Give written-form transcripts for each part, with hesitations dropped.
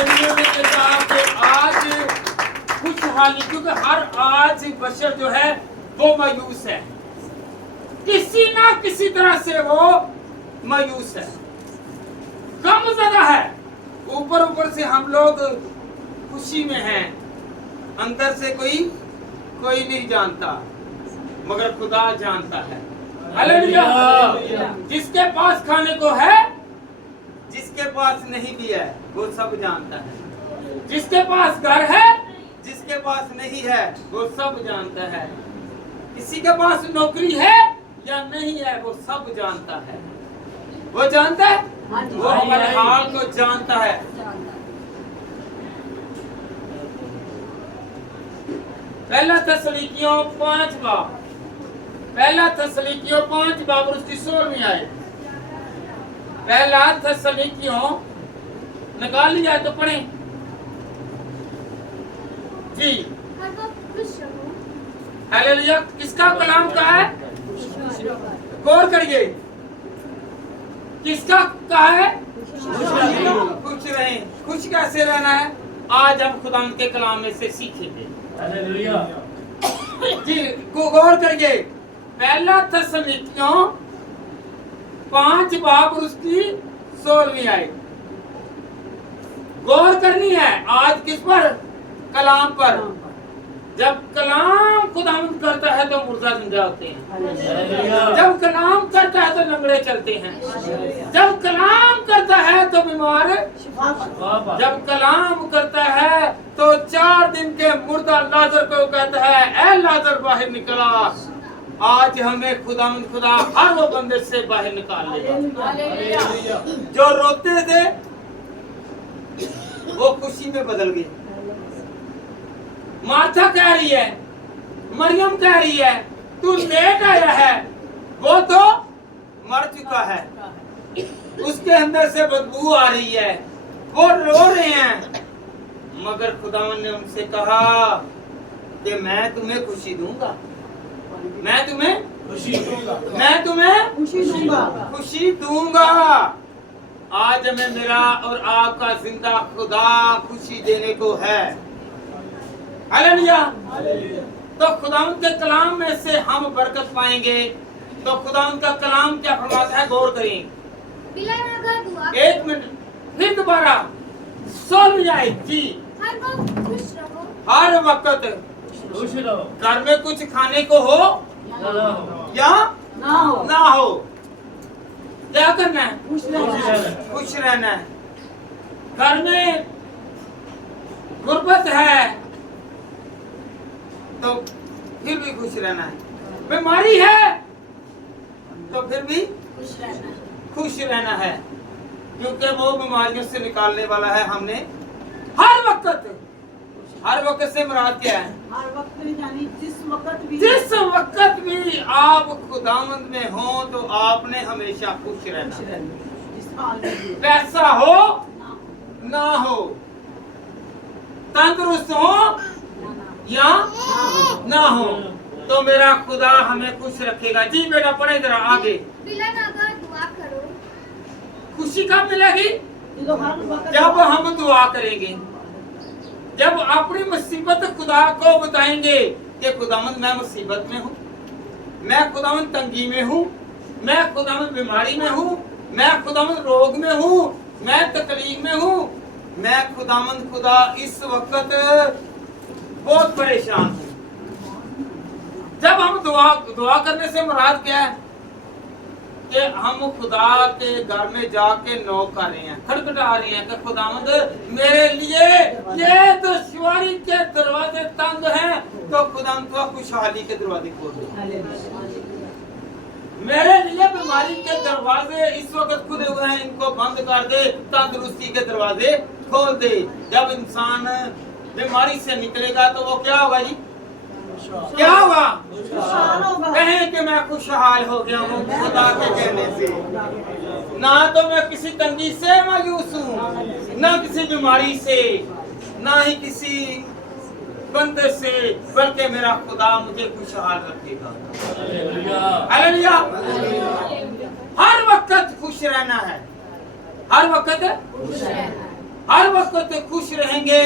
नबियों ने कहा कि आज खुशहाली, क्योंकि हर आज बशर जो है वो मायूस है, किसी ना किसी तरह से वो मायूस है, गम ज़दा है। ऊपर ऊपर से हम लोग खुशी में हैं, अंदर से कोई नहीं जानता, मगर खुदा जानता है। हालेलुया। जिसके पास खाने को है, जिसके पास नहीं भी है, वो सब जानता है। जिसके पास घर है, जिसके पास नहीं है, वो सब जानता है। किसी के पास नौकरी है या नहीं है, वो सब जानता है। वो जानता है, वो हमारे हाल को जानता है। पहला थस्सलुनीकियों 5 बाब, पहला थस्सलुनीकियों 5 बाब और उसकी 16वीं आयत। पहला थस्सलुनीकियों निकाल लिया तो पढ़ें जी। हालेलुया। किसका कलाम का है? गौर करिए, किसका कहा है? खुश रहें। खुश कैसे रहना है? आज हम खुदा के कलाम में से सीखेंगे। हालेलुया जी। गौर करिए, पहला थस्सलुनीकियों 5 बाब और उसकी 16वीं आयत गौर करनी है। आज किस पर? कलाम पर। जब कलाम खुदावंद करता है तो मुर्दा जिंदा होते हैं। जब कलाम करता है तो लंगड़े चलते हैं। जब कलाम करता है तो बीमार, जब कलाम करता है तो 4 दिन के मुर्दा लाजर को कहता है, ए लाजर बाहर निकला। आज हमें खुदा हर वो बंदे से बाहर निकाल लेगा। जो रोते थे वो खुशी में बदल गए। मार्था कह रही है, मरियम कह रही है, तू लेट आया है, वो तो मर चुका है, उसके अंदर से बदबू आ रही है, वो रो रहे हैं। मगर खुदावन ने उनसे कहा कि मैं तुम्हें खुशी दूंगा, मैं तुम्हें खुशी दूंगा, मैं तुम्हें खुशी दूंगा। आज हमें मेरा और आपका जिंदा खुदा खुशी देने को है। हालेलुया। तो खुदावंद के कलाम में से हम बरकत पाएंगे। तो खुदावंद का कलाम क्या फरमाता है? गौर करें। 1 मिनट फिर दोबारा 16वीं आयत जी। हर वक्त खुश रहो। हर वक्त खुश रहो। घर में कुछ खाने को हो या ना हो, क्या करना है? खुश रहना है। घर में गुर्बत है तो फिर भी खुश रहना है। बीमारी है तो फिर भी खुश रहना है, क्योंकि वो बीमारियों से निकालने वाला है। हमने हर वक्त से मुराद क्या है? हर वक्त यानी जिस वक्त भी आप खुदावंद में हो तो आपने हमेशा खुश रहना। पैसा हो ना हो, तंदुरुस्त हो या ना हो, तो मेरा खुदा हमें खुश रखेगा। जी बेटा पढ़े जरा आगे। दुआ करो। खुशी कब मिलेगी? जब हम दुआ करेंगे, जब अपनी मुसीबत खुदा को बताएंगे कि खुदावंद मैं मुसीबत में हूँ, मैं खुदावंद तंगी में हूँ, मैं खुदावंद बीमारी में हूँ, मैं खुदावंद रोग में हूँ, मैं तकलीफ में हूँ, मैं खुदावंद खुदा इस वक्त बहुत परेशान हूँ। जब हम दुआ करने से मुराद क्या है? कि हम खुदा के घर में जाके नॉक कर रहे हैं, खटखटा रहे हैं कि खुदावंद मेरे लिए ये दुश्वारी के दरवाजे तंग हैं, तो खुदावंद तो खुशहाली के दरवाजे खोल दे। मेरे लिए बीमारी के दरवाजे इस वक्त खुले हुए हैं, इनको बंद कर दे, तंदुरुस्ती के दरवाजे खोल दे। जब इंसान बीमारी से निकलेगा तो वो क्या होगा जी? क्या होगा? कहें कि मैं खुशहाल हो गया हूँ खुदा के कहने से। ना तो मैं किसी तंगी से मायूस हूँ, ना किसी बीमारी से, ना ही किसी बंदे से, बल्कि मेरा खुदा मुझे खुशहाल रखेगा। हालेलुया। हर वक्त खुश रहना है, हर वक्त हर वक्त खुश रहेंगे।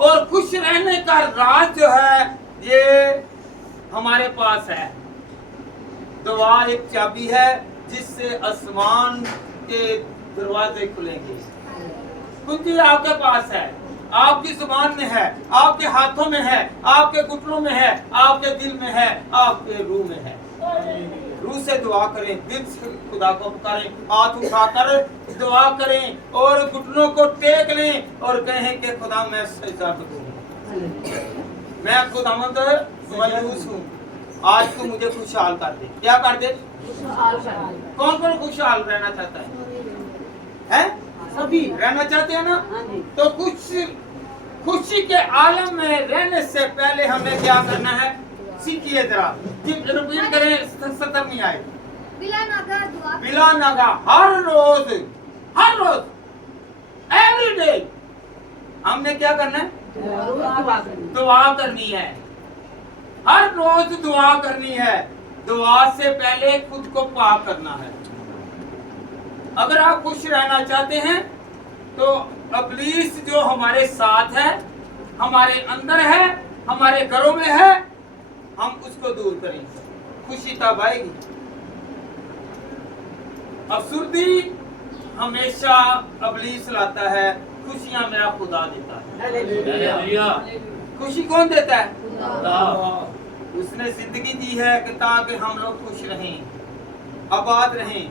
और खुश रहने का राज जो है ये हमारे पास है। दुआ एक चाबी है जिससे आसमान के दरवाजे खुलेंगे। कुंजी आपके पास है, आपकी जुबान में है, आपके हाथों में है, आपके घुटनों में है, आपके दिल में है, आपके रूह में है। रूह से दुआ करें, दिल से खुदा को पुकारें, हाथ उठाकर दुआ करें और घुटनों को टेक लें और कहें कि खुदा मैं सजदा करूं, मैं खुदावंद मायूस हूँ, आज तू मुझे खुशहाल कर दे। क्या कर दे? कौन कौन खुशहाल रहना चाहता है? सभी रहना चाहते हैं ना? हाँ जी। तो खुशी के आलम में रहने से पहले हमें क्या करना है? सीखिए जरा, रिपीट करें, 70 नहीं आए। बिला नागा दुआ बिला नागा, हर रोज एवरी डे हमने क्या करना है? दुआ करनी है। हर रोज दुआ करनी है। दुआ से पहले खुद को पाक करना है। अगर आप खुश रहना चाहते हैं तो इब्लीस जो हमारे साथ है, हमारे अंदर है, हमारे घरों में है, हम उसको दूर करेंगे, खुशी तब आएगी। अफसुर्दी हमेशा इब्लीस लाता है, खुशियां मेरा खुदा देता है। खुशी कौन देता है? उसने जिंदगी दी है कि ताकि हम लोग खुश रहें, आबाद रहें।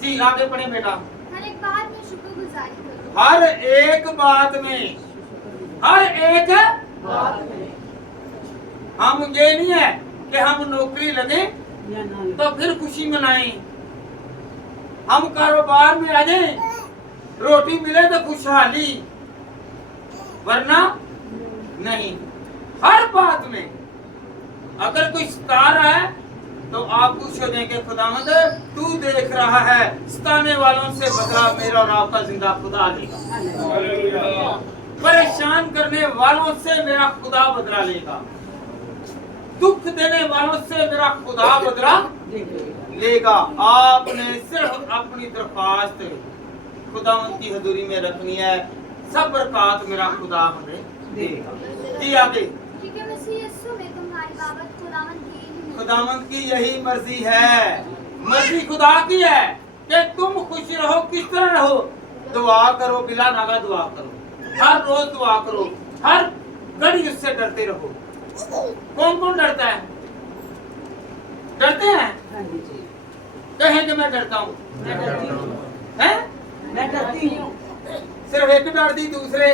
जी आगे पढ़े बेटा। हर एक बात में शुक्रगुजारी करो। हर एक बात में, हर एक हम ये नहीं है कि हम नौकरी लगे तो फिर खुशी मनाएं, हम कारोबार में आ जाएं, रोटी मिले तो खुशहाली, वरना नहीं। हर बात में अगर कोई सता रहा है तो आप खुश हो जाएंगे, खुदावंद तू देख रहा है, सताने वालों से बदला मेरा और आपका जिंदा खुदा लेगा, परेशान करने वालों से मेरा खुदा बदला लेगा, दुख देने वालों से मेरा खुदा बदला लेगा। आपने सिर्फ अपनी दरख्वास्त खुदावंद की हजूरी में रखनी है, सब बरकत मेरा खुदा हमें देगा। जी आगे। ठीक है, मसीह यीशु में तुम्हारी बाबत खुदावंद की यही मर्जी है, मर्जी खुदा की है कि तुम खुश रहो। किस तरह रहो? दुआ करो, बिला नागा दुआ करो, हर रोज दुआ करो, हर घड़ी उससे डरते रहो। कौन कौन डरता है? डरते हैं? कहें कि मैं डरता हूँ। मैं डरती हूँ। सिर्फ एक डरती, दूसरे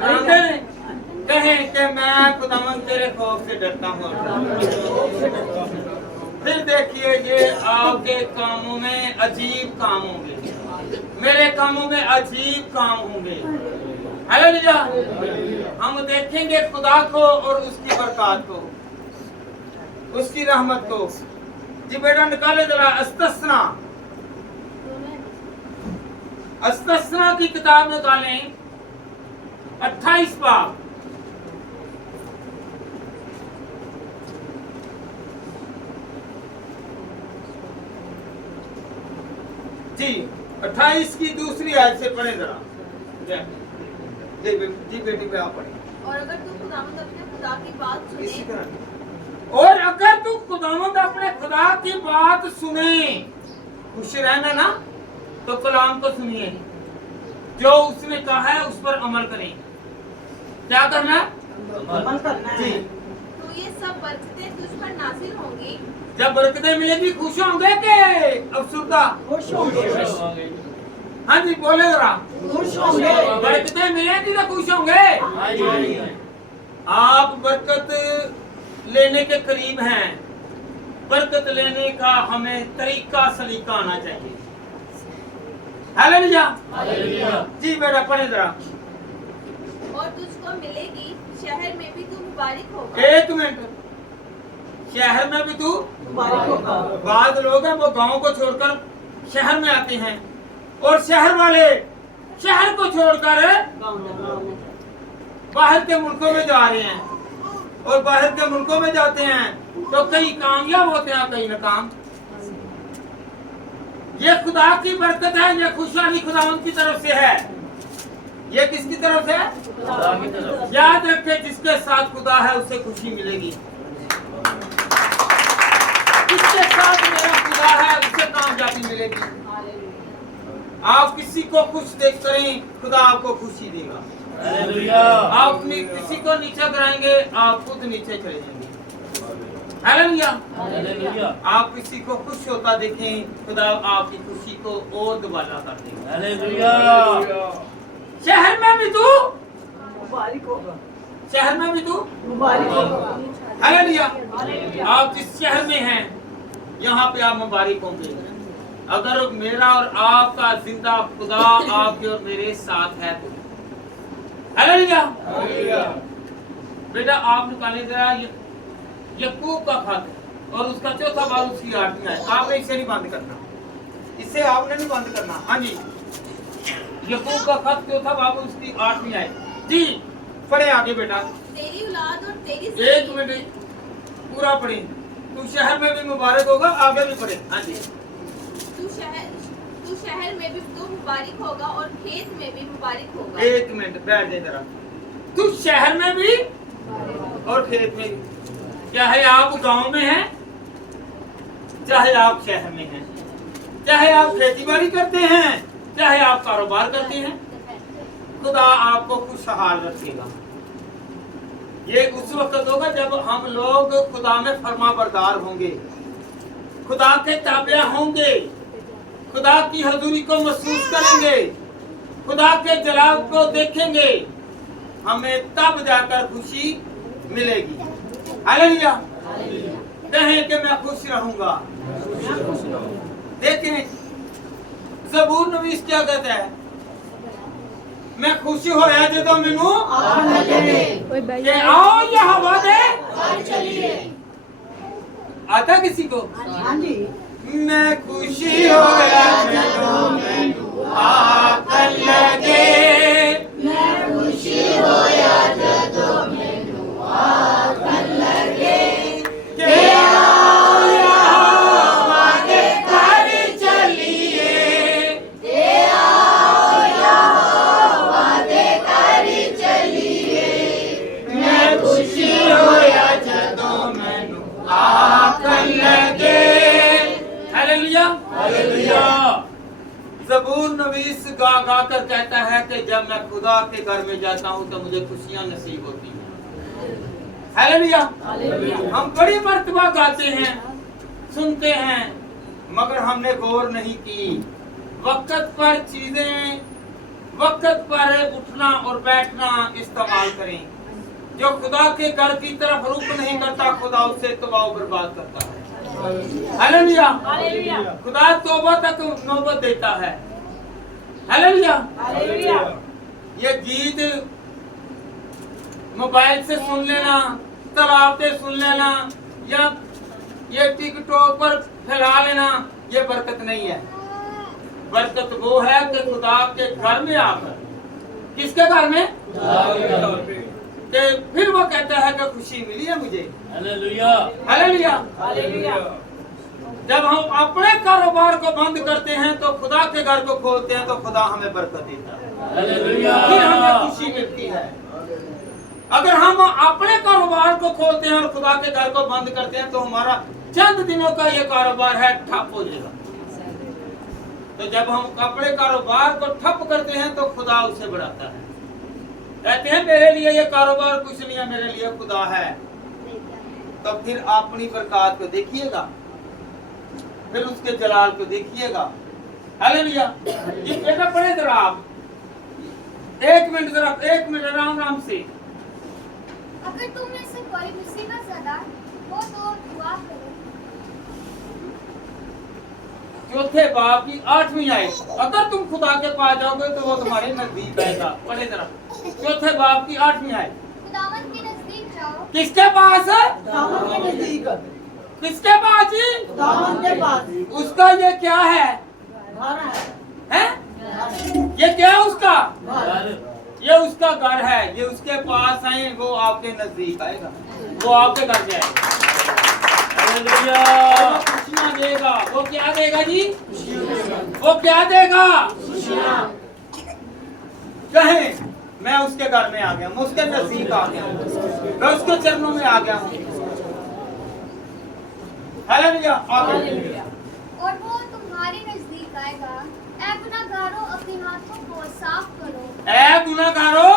डरते हैं। कहें कि मैं खुदावंद तेरे खौफ से डरता हूँ। फिर देखिए ये आपके कामों में अजीब काम होंगे, मेरे कामों में अजीब काम होंगे। हालेलुया। हम देखेंगे खुदा को और उसकी बरकत को, उसकी रहमत को। जी बेटा निकाले जरा अस्तस्ना, अस्तस्ना की किताब निकालें, 28 बाब। जी 28 की दूसरी आयत से पढ़े जरा। जी बेटी पे आप पढ़े। और अगर तू खुदावंद अपने खुदा की बात इसी सुने, तरह। और अगर तू खुदावंद अपने खुदा की बात सुने, खुश रहना ना, तो कलाम को सुनिए, जो उसने कहा है उस पर अमल करें। क्या करना है? अमल करना है। जी। तो ये सब बरकतें तुझ पर नाजिल होंगी। जब बरकतें मिलेगी खुश होंगे कि अफसुर्दा? खुश होंगे। हाँ जी बोले जरा। खुश होंगे। बरकतें मिलेंगी तो खुश होंगे। आप बरकत लेने के करीब हैं, बरकत लेने का हमें तरीका सलीका आना चाहिए। हालेलुया। जी बेटा पढ़े जरा। और तुझको मिलेगी, शहर में भी तू मुबारक होगा। एक मिनट, शहर में भी तू मुबारक होगा। बाद लोग हैं वो गांव को छोड़कर शहर में आते हैं, और शहर वाले शहर को छोड़कर बाहर के मुल्कों में जा रहे हैं, और बाहर के मुल्कों में जाते हैं तो कई कामयाब होते हैं, कई नाकाम। ये खुदा की बरकत है, ये खुशहाली खुदावंद की तरफ से है। ये किसकी तरफ है? खुदा की तरफ। याद रखे, जिसके साथ खुदा है उससे खुशी मिलेगी। जिसके साथ मेरा खुदा है उससे कामयाबी मिलेगी। आप किसी को खुश देख करें, खुदा आपको खुशी देगा। हालेलुया। आप किसी को नीचा कराएंगे, आप खुद नीचे चले जाएंगे। हालेलुया। हालेलुया। आप किसी को खुश होता देखें, खुदा आपकी खुशी को और दुबारा कर देगा। हालेलुया। शहर में भी तू मुबारक होगा। शहर में भी तू मुबारक होगा। हालेलुया। हालेलुया। आप जिस शहर में हैं यहाँ पे आप मुबारक होंगे अगर मेरा और आपका जिंदा खुदा आपके और मेरे साथ है तो। हालेलुया। बेटा आप निकाले जरा यकूब का खत और उसका चौथा बाब उसकी 8वीं आयत। आपने इसे नहीं बंद करना, इसे आपने नहीं बंद करना। हाँ जी, यकूब का खत चौथा बाब उसकी 8वीं आयत। जी पढ़े आगे बेटा। तेरी औलाद और तेरी एक मिनट पूरा पढ़े। तू शहर में भी मुबारक होगा, आगे भी पढ़े। हाँ जी। तू शहर में भी तो मुबारक होगा और खेत में भी मुबारक होगा। एक मिनट बैठ जाए जरा। तू शहर में भी और खेत में भी, चाहे आप गांव में हैं, चाहे आप शहर में हैं, चाहे आप खेती बाड़ी करते हैं, चाहे आप कारोबार करते हैं, खुदा आपको खुशहाल रखेगा। ये उस वक्त होगा जब हम लोग खुदा में फरमाबरदार होंगे, खुदा के ताबे होंगे, खुदा की हजूरी को महसूस करेंगे, खुदा के जलाल को देखेंगे, हमें तब जाकर खुशी मिलेगी। हालेलुया। कहें कि मैं खुश रहूंगा। देखें ज़बूर नवीस क्या कहता है, मैं खुशी होया जो मैनू कि आओ ये हवा दे आता किसी को। हाँ जी। मैं खुशी होया जो मैनू आकर लगे, मैं खुशी होया जदों मैनू आकर लगे के आओ यहोवा दे घर चलिए, के आओ यहोवा दे घर चलिए। मैं खुशी होया जदों मैनू आकर लगे। हालेलुया। हालेलुया। ज़बूर नवीस गा गा कर कहता है कि जब मैं खुदा के घर में जाता हूँ तो मुझे खुशियाँ नसीब होती हैं। हालेलुया। हालेलुया। हम बड़ी मर्तबा गाते हैं, सुनते हैं, मगर हमने गौर नहीं की। वक्त पर चीजें, वक्त पर उठना और बैठना इस्तेमाल करें। जो खुदा के घर की तरफ रुख नहीं करता, खुदा उससे तबाह बर्बाद करता है। हालेलुया। हालेलुया। खुदा तौबा तक नौबत देता है। हालेलुया। हालेलुया। ये गीत मोबाइल से सुन लेना, तालाब से सुन लेना, या ये टिकटॉक पर फैला लेना, ये बरकत नहीं है। बरकत वो है कि खुदा के घर में आकर, किसके घर में, कि फिर वो कहता है कि खुशी मिली है मुझे। हालेलुया। हालेलुया। हालेलुया। जब हम अपने कारोबार को बंद करते हैं तो खुदा के घर को खोलते हैं तो खुदा हमें बरकत देता है, हालेलुया। फिर हमें खुशी मिलती है। अगर हम अपने कारोबार को खोलते हैं और खुदा के घर को बंद करते हैं तो हमारा चंद दिनों का ये कारोबार है ठप हो जाएगा। तो जब हम अपने कारोबार को ठप करते हैं तो खुदा उसे बढ़ाता है। कहते हैं मेरे लिए ये कारोबार कुछ नहीं है, मेरे लिए खुदा है। तो फिर अपनी बरकत को देखिएगा, फिर उसके जलाल को देखिएगा। हालेलुया। ये बेटा पढ़े जरा आप, एक मिनट आराम आराम से। अगर तुम में से कोई मुसीबत ज़दा हो तो दुआ करो। चौथे बाब की 8वीं आयत। अगर तुम खुदा के पास जाओगे तो वो तुम्हारे नजदीक आएगा। पढ़े जरा चौथे बाब की 8वीं आयत। खुदावंद के नजदीक जाओ। किसके पास है? खुदावंद के नजदीक। किसके पास जी? खुदावंद के पास। उसका ये क्या है? घर है। हैं? ये क्या है उसका? घर। ये उसका घर है। ये उसके पास आए, वो आपके नजदीक आएगा, वो आपके घर जाएगा, हालेलुया। वो खुशियाँ देगा। वो क्या देगा जी? वो क्या देगा? कहें मैं उसके घर में आ गया हूँ, उसके नजदीक आ गया हूँ, मैं उसके चरणों में आ गया हूँ। हालेलुया। आमीन। और वो तुम्हारे नजदीक आएगा। ऐ गुनाहगारों, अपने हाथों को साफ करो। ऐ गुनाहगारों,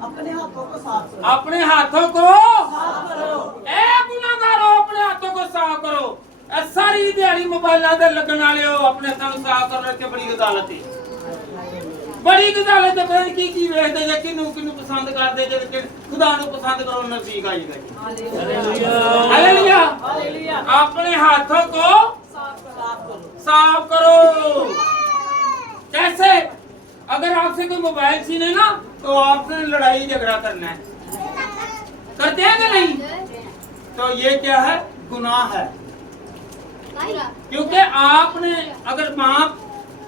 अपने हाथों को साफ करो। अपने हाथों को साफ करो। ऐ गुनाहगारों, अपने हाथों को साफ करो। ऐ सारी दिहाड़ी मोबाइलों ते लगन वाले हो, अपने हाथों को साफ करने के बड़ी गदालत है, बड़ी गदालत है। पता नहीं की वेखदे जे किन्नू किन्नू पसंद करदे जे कि खुदा नु पसंद करो नजदीक आई गई। हालेलुया। हालेलुया। अपने हाथों को साफ करो। साफ करो। कैसे? अगर आपसे कोई मोबाइल छीने ना तो आपने लड़ाई झगड़ा करना है, करते हैं कि नहीं? तो ये क्या है? गुनाह है। क्योंकि आपने अगर माँ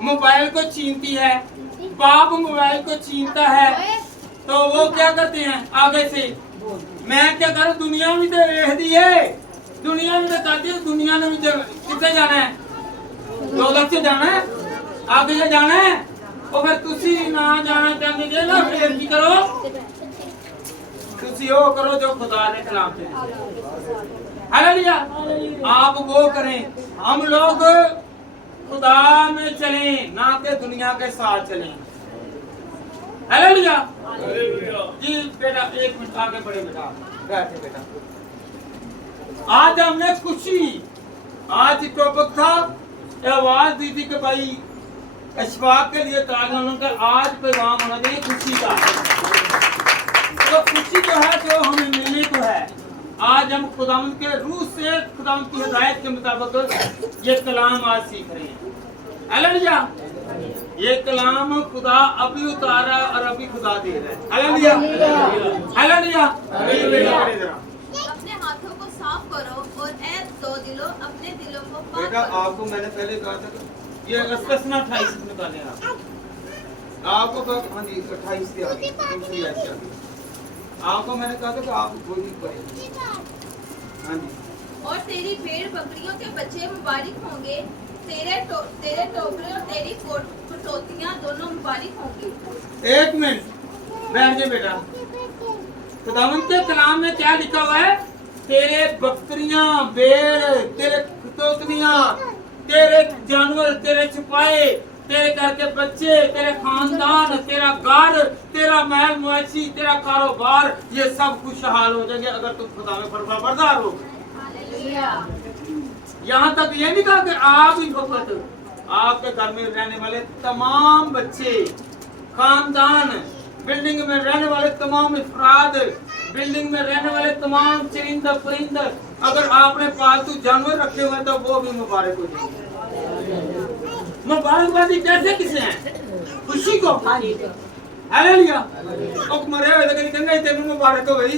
मोबाइल को छीनती है, बाप मोबाइल को छीनता है, तो वो क्या करते हैं आगे से? मैं क्या करूं? दुनिया में तो वेख दी है, दुनिया में तो करती है, दुनिया में भी कितने जाना है? 2 लाख से जाना है, आगे से जाना है। और फिर तुसी ना जाना चाहते जे ना, फिर की करो? तुसी वो करो जो खुदा ने खिलाफ है। हालेलुया। आप वो करें, हम लोग खुदा में चलें, ना कि दुनिया के साथ चलें। हालेलुया। जी बेटा, 1 मिनट आगे बढ़े बेटा, बैठे बेटा। आज हमने खुशी, आज टॉपिक था, आवाज दी थी कि भाई अशफाक के लिए तालियों का आज पैगाम होना चाहिए खुशी का। तो खुशी जो है जो हमें मिलने को है, आज हम खुदावंद के रूह से खुदावंद की हिदायत के मुताबिक ये कलाम आज सीख रहे हैं। हालेलुया। ये कलाम खुदा अभी उतारा और अभी खुदा दे रहा है। हालेलुया। हालेलुया। अपने हाथों को साफ करो और ऐ दो दिलों, अपने दिलों को पाक बेटा करो। आपको मैंने पहले कहा था ये 28 निकाले आपको हाँ जी 28 के आगे दूसरी आयत के आगे आपको मैंने कहा था कि आप गोली करें। हाँ जी। और तेरी भेड़ बकरियों के बच्चे मुबारक होंगे, तेरे टोकरे और तेरी कटोतियां दोनों मुबारक होंगी। 1 मिनट बैठ जाए बेटा। खुदावंद के कलाम में क्या लिखा हुआ है? तेरे बकरियां, भेड़, तेरे कटोतियां, तेरे जानवर, तेरे छुपाए, तेरे घर के बच्चे, तेरे खानदान, तेरा घर, तेरा महल मुआशी, तेरा कारोबार, ये सब खुशहाल हो जाएंगे अगर तुम खुदा में फरमाबरदार हो। यहाँ तक ये नहीं कहा कि आप ही फकत, आपके घर में रहने वाले तमाम बच्चे, खानदान, बिल्डिंग में रहने वाले तमाम अफराद, बिल्डिंग में रहने वाले तमाम चरिंदा परिंदा, अगर आपने पालतू जानवर रखे हुए तो वो भी मुबारक हो जाएंगे। मुबारकबादी कैसे किसे हैं? खुशी को। हालेलुया। ਉਹ ਮਰੇ ਹੋਏ ਤਾਂ ਕਦੀ ਕਹਿੰਦੇ ਤੈਨੂੰ ਮੁਬਾਰਕ ਹੋਵੇ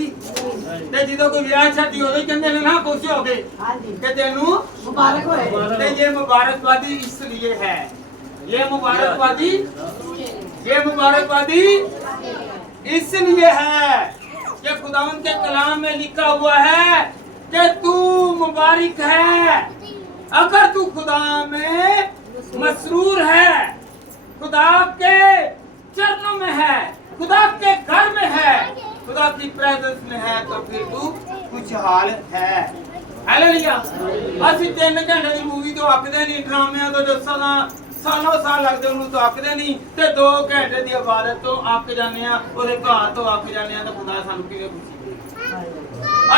ਤੇ ਜਦੋਂ ਕੋਈ ਵਿਆਹ ਸ਼ਾਦੀ ਹੋਵੇ ਕਹਿੰਦੇ ਨੇ ਨਾ ਖੁਸ਼ ਹੋ ਗਏ ਕਿ ਤੈਨੂੰ मुबारक होए। ਤੇ ये मुबारकबादी इसलिए है, ये मुबारकबादी इसलिए है कि खुदावंद के कलाम में लिखा हुआ है कि तू मुबारक है अगर तू खुदा में मसरूर है, खुदा के चरणों में है, खुदा के घर में है, खुदा की प्रेजेंस में है, तो फिर तू खुशहाल है। हालेलुया। ਅਸੀਂ 3 ਘੰਟੇ ਦੀ ਮੂਵੀ ਤੋਂ ਅੱਕਦੇ ਨਹੀਂ, ਡਰਾਮਿਆਂ ਤੋਂ ਜੋ ਸਾਲੋਂ ਸਾਲ ਲੱਗਦੇ ਉਹਨੂੰ ਤੋਂ ਅੱਕਦੇ ਨਹੀਂ, ਤੇ 2 ਘੰਟੇ ਦੀ ਇਬਾਦਤ ਤੋਂ ਅੱਕ ਜਾਂਦੇ ਆ, ਉਹਦੇ ਘਰ ਤੋਂ ਅੱਕ ਜਾਂਦੇ ਆ, ਤਾਂ ਖੁਦਾ ਸਾਨੂੰ ਕਿਵੇਂ ਖੁਸ਼ੀ ਦੇ।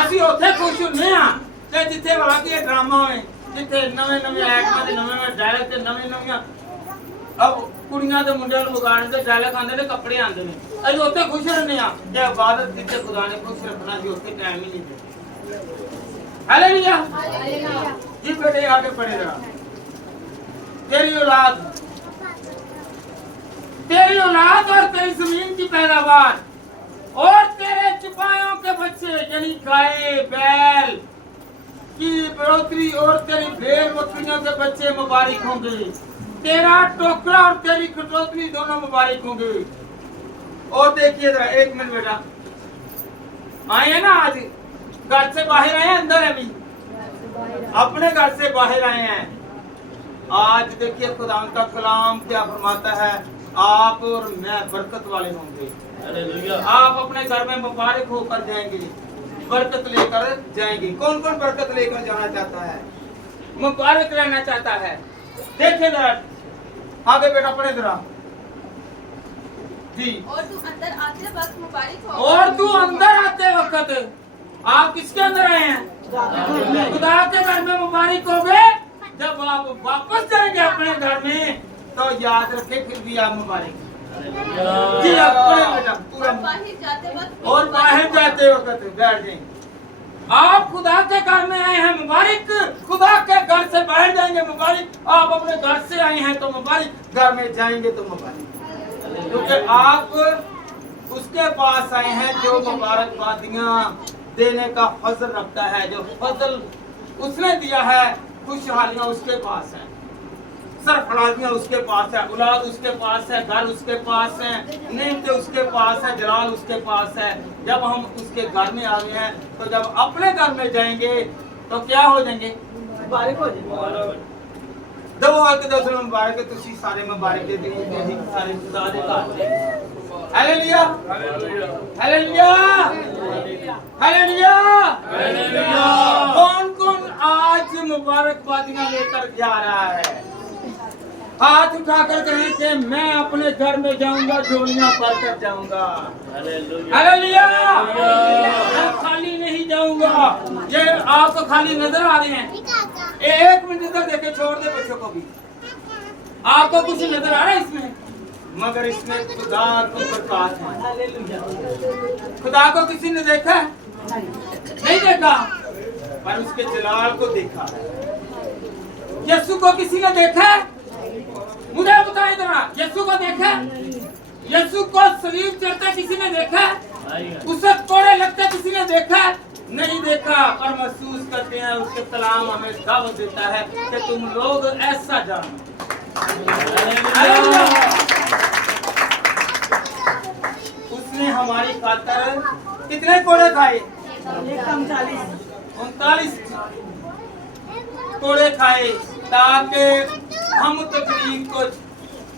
ਅਸੀਂ ਉੱਥੇ ਖੁਸ਼ ਹੁੰਦੇ ਆ ਤੇ ਜਿੱਥੇ ਵਾਕਈ ਡਰਾਮਾ ਹੋਵੇ, ਜਿੱਥੇ ਨਵੇਂ ਐਕਟਾਂ ਦੇ ਨਵੇਂ ਡਾਇਲੌਗ ਤੇ ਨਵੀਆਂ अब ਕੁੜੀਆਂ ਤੇ ਮੁੰਡਿਆਂ ਨੂੰ ਵਿਗਾੜਨ ਦੇ ਡਾਇਲੌਗ ਆਉਂਦੇ ਨੇ, ਕੱਪੜੇ ਆਉਂਦੇ ਨੇ, ਅਸੀਂ ਉੱਥੇ ਖੁਸ਼ ਰਹਿੰਦੇ ਆ। ਤੇ ਇਬਾਦਤ ਜਿੱਥੇ ਖੁਦਾ ਨੇ ਖੁਸ਼ ਰੱਖਣਾ ਸੀ ਉੱਥੇ ਟਾਈਮ ਹੀ ਨਹੀਂ ਦੇ। हालेलुया। जी बेटे आगे बढ़े जरा। तेरी औलाद और तेरी जमीन की पैदावार और तेरे चुपायों के बच्चे यानी गाय बैल की बढ़ोतरी और तेरी भेड़ बकरियों के बच्चे मुबारक होंगे, तेरा टोकरा और तेरी कटोरी दोनों मुबारक होंगे। और देखिए जरा 1 मिनट बेटा, आए ना आज घर से बाहर आए हैं, अंदर है अभी अपने घर से बाहर आए हैं। आज देखिए खुदा का कलाम क्या फरमाता है। आप और मैं बरकत वाले होंगे। आप अपने घर में मुबारक होकर जाएंगे, बरकत लेकर जाएंगे। कौन कौन बरकत लेकर जाना चाहता है, मुबारक रहना चाहता है? देखिए जरा आगे बेटा, पढ़े जरा जी। और तू अंदर आते वक्त मुबारक हो। और तू अंदर आते वक्त, आप किसके अंदर आए हैं? खुदा के घर में मुबारक हो गए। जब आप वापस जाएंगे अपने घर में तो याद रखे फिर भी आप मुबारक जी। आप पढ़े बेटा पूरा। और बाहर जाते वक्त और बाहर जाते वक्त बैठ जाएंगे। आप खुदा के घर में आए हैं मुबारक, खुदा के घर से बाहर जाएंगे मुबारक, आप अपने घर से आए हैं तो मुबारक, घर में जाएंगे तो मुबारक, क्योंकि आप उसके पास आए हैं जो मुबारकबादियां देने का फजल रखता है। जो फजल उसने दिया है, खुशहालियां उसके पास है, सरफराजियां उसके पास है, औलाद उसके पास है, घर उसके पास है, नेमतें उसके पास है, जलाल उसके पास है। जब हम उसके घर में आ गए हैं तो जब अपने घर में जाएंगे तो क्या हो जाएंगे? मुबारक हो जाए। दो आके दूसरे मुबारक तुसी सारे मुबारक दे दी कि सारे खुदा दे घर। Hallelujah hallelujah hallelujah hallelujah. कौन कौन आज मुबारकबादियां लेकर जा रहा है? हाथ उठाकर कहें कि मैं अपने घर में जाऊंगा, झोलियां भरकर जाऊंगा। हालेलुया। मैं खाली नहीं जाऊंगा। ये आपको खाली नजर आ रहे हैं? एक मिनट इधर देखे, छोड़ दे बच्चों को भी। आपको कुछ नजर आ रहा है इसमें? मगर इसमें खुदा को प्रकाश है। हालेलुया। खुदा को किसी ने देखा है? नहीं देखा, पर उसके जलाल को देखा। यीशु को किसी ने देखा है? मुझे बताए जरा, यीशु को देखा? यीशु को सलीब चढ़ते किसी ने देखा? उसे कोड़े लगते किसी ने देखा? नहीं देखा, पर महसूस करते हैं। उसके कलाम हमें दावत देता है कि तुम लोग ऐसा जानो। उसने हमारी खातिर कितने कोड़े खाए? 39 कोड़े खाए ताकि हम तकलीफ को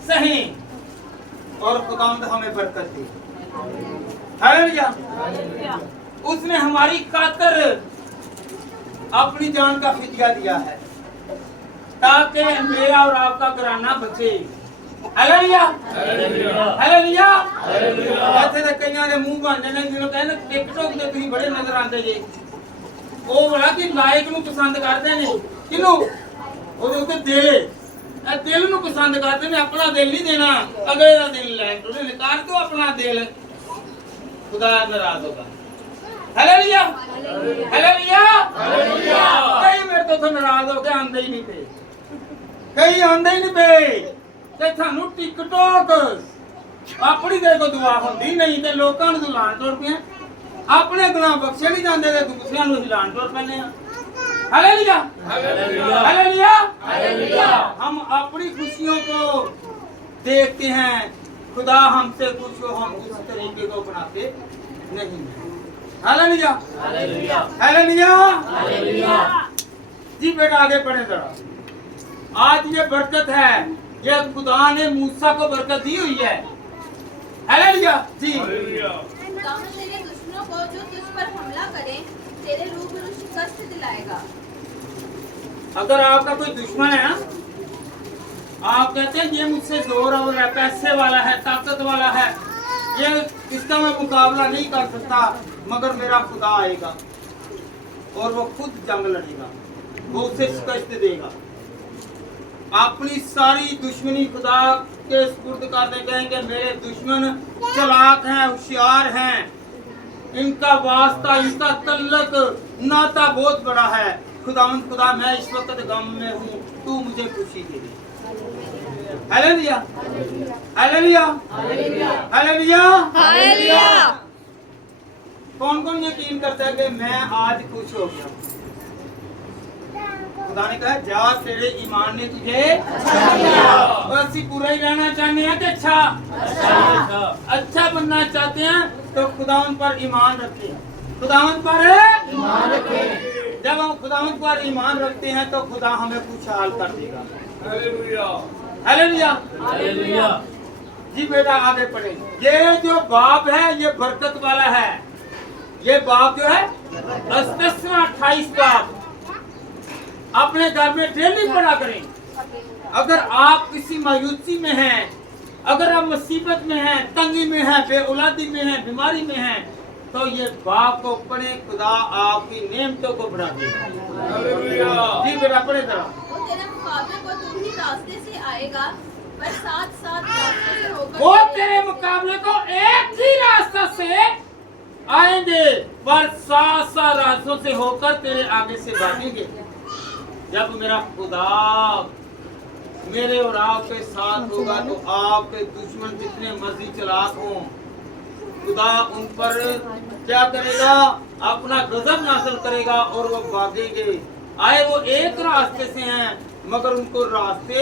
सहें और खुदावंद हमें बरकत दे। हालेलुया। उसने हमारी खातिर अपनी जान का फिदिया दिया है ताकि मेरा और आपका घराना बचे। Hallelujah hallelujah hallelujah. ऐसे तो कईयां दे मुंह बन जाने जिन्हों कहने टिकटॉक ते तुसीं बड़े नजर आते जे। ਉਹ ਬੜਾ ਕਿ ਲਾਇਕ ਨੂੰ ਪਸੰਦ ਕਰਦੇ ਨੇ। ਕਿਨੂੰ? ਉਹਦੇ ਉੱਤੇ ਦਿਲ ਨੂੰ ਪਸੰਦ ਕਰਦੇ ਨੇ। ਆਪਣਾ ਦਿਲ ਨਹੀਂ ਦੇਣਾ, ਅਗਲੇ ਦਾ ਦਿਲ ਲੈ ਉਹਨੇ ਨਿਕਾਲ ਕੇ ਆਪਣਾ ਦਿਲ। खुदा नाराज होगा। Hallelujah hallelujah hallelujah. कई मेरे तो नाराज हो के आंदे ही नहीं पे, कई आंदे ही नहीं पे ते थानू टिकटॉक अपनी दे को दुआ होंदी नहीं ते लोकां नूं लाण तोड़ पे अपने गुनाह बख्शे नहीं जाते थे, दूसरों को हिलान तोड़ पैने। Hallelujah hallelujah hallelujah hallelujah. हम अपनी खुशियों को देखते हैं, खुदा हमसे खुश हो हम उस तरीके को बनाते नहीं। Hallelujah hallelujah hallelujah hallelujah. जी बेटा आगे पढ़े जरा। आज ये बरकत है, ये खुदा ने मूसा को बरकत दी हुई है। हालेलुया जी। तेरे दुश्मनों को जो तुझ पर हमला करे तेरे रूबरू शिकस्त दिलाएगा। अगर आपका कोई दुश्मन है ना, आप कहते हैं ये मुझसे जोर है, पैसे वाला है, ताकत वाला है, ये इसका मैं मुकाबला नहीं कर सकता, मगर मेरा खुदा आएगा और वो खुद जंग लड़ेगा, वो उसे शिकस्त देगा। अपनी सारी दुश्मनी खुदा के सुपुर्द कर दे। कहेंगे मेरे दुश्मन चालाक हैं, होशियार हैं, इनका वास्ता, इनका तल्लक नाता बहुत बड़ा है। खुदावंद खुदा मैं इस वक्त गम में हूँ, तू मुझे खुशी दे दे। Hallelujah hallelujah hallelujah hallelujah. कौन कौन यकीन करता है कि मैं आज खुश हो गया? खुदा ने कहा जा तेरे ईमान ने तुझे अच्छा किया। और असि पूरा ही रहना चाहते हैं कि अच्छा बनना चाहते हैं तो खुदावंद पर ईमान रखें, खुदावंद पर ईमान रखें। जब हम खुदावंद पर ईमान रखते हैं तो खुदा हमें खुशहाल कर देगा। Hallelujah hallelujah hallelujah. जी बेटा आगे पढ़े। ये जो बाप है ये बरकत वाला है। ये बाप जो है 28 बाप अपने घर में डेली पढ़ा करें। अगर आप किसी मायूसी में हैं, अगर आप मुसीबत में हैं, तंगी में हैं, बेऔलादी में हैं, बीमारी में हैं, तो ये बाप को पढ़े, खुदा आपकी नेमतों को बढ़ा देगा। जी बेटा पढ़े जरा। वो तेरे मुकाबले को तू ही रास्ते से आएगा, पर साथ रास्ते से होकर वो तेरे मुकाबले को एक ही रास्ता से आएंगे, पर सात रास्तों से होकर तेरे आगे से भागेंगे। जब मेरा खुदा मेरे और आपके साथ होगा तो आपके दुश्मन जितने मर्जी चालाक हों, खुदा उन पर क्या करेगा? अपना गजब नाज़िल करेगा और वो भागेंगे। आए वो एक रास्ते से हैं मगर उनको रास्ते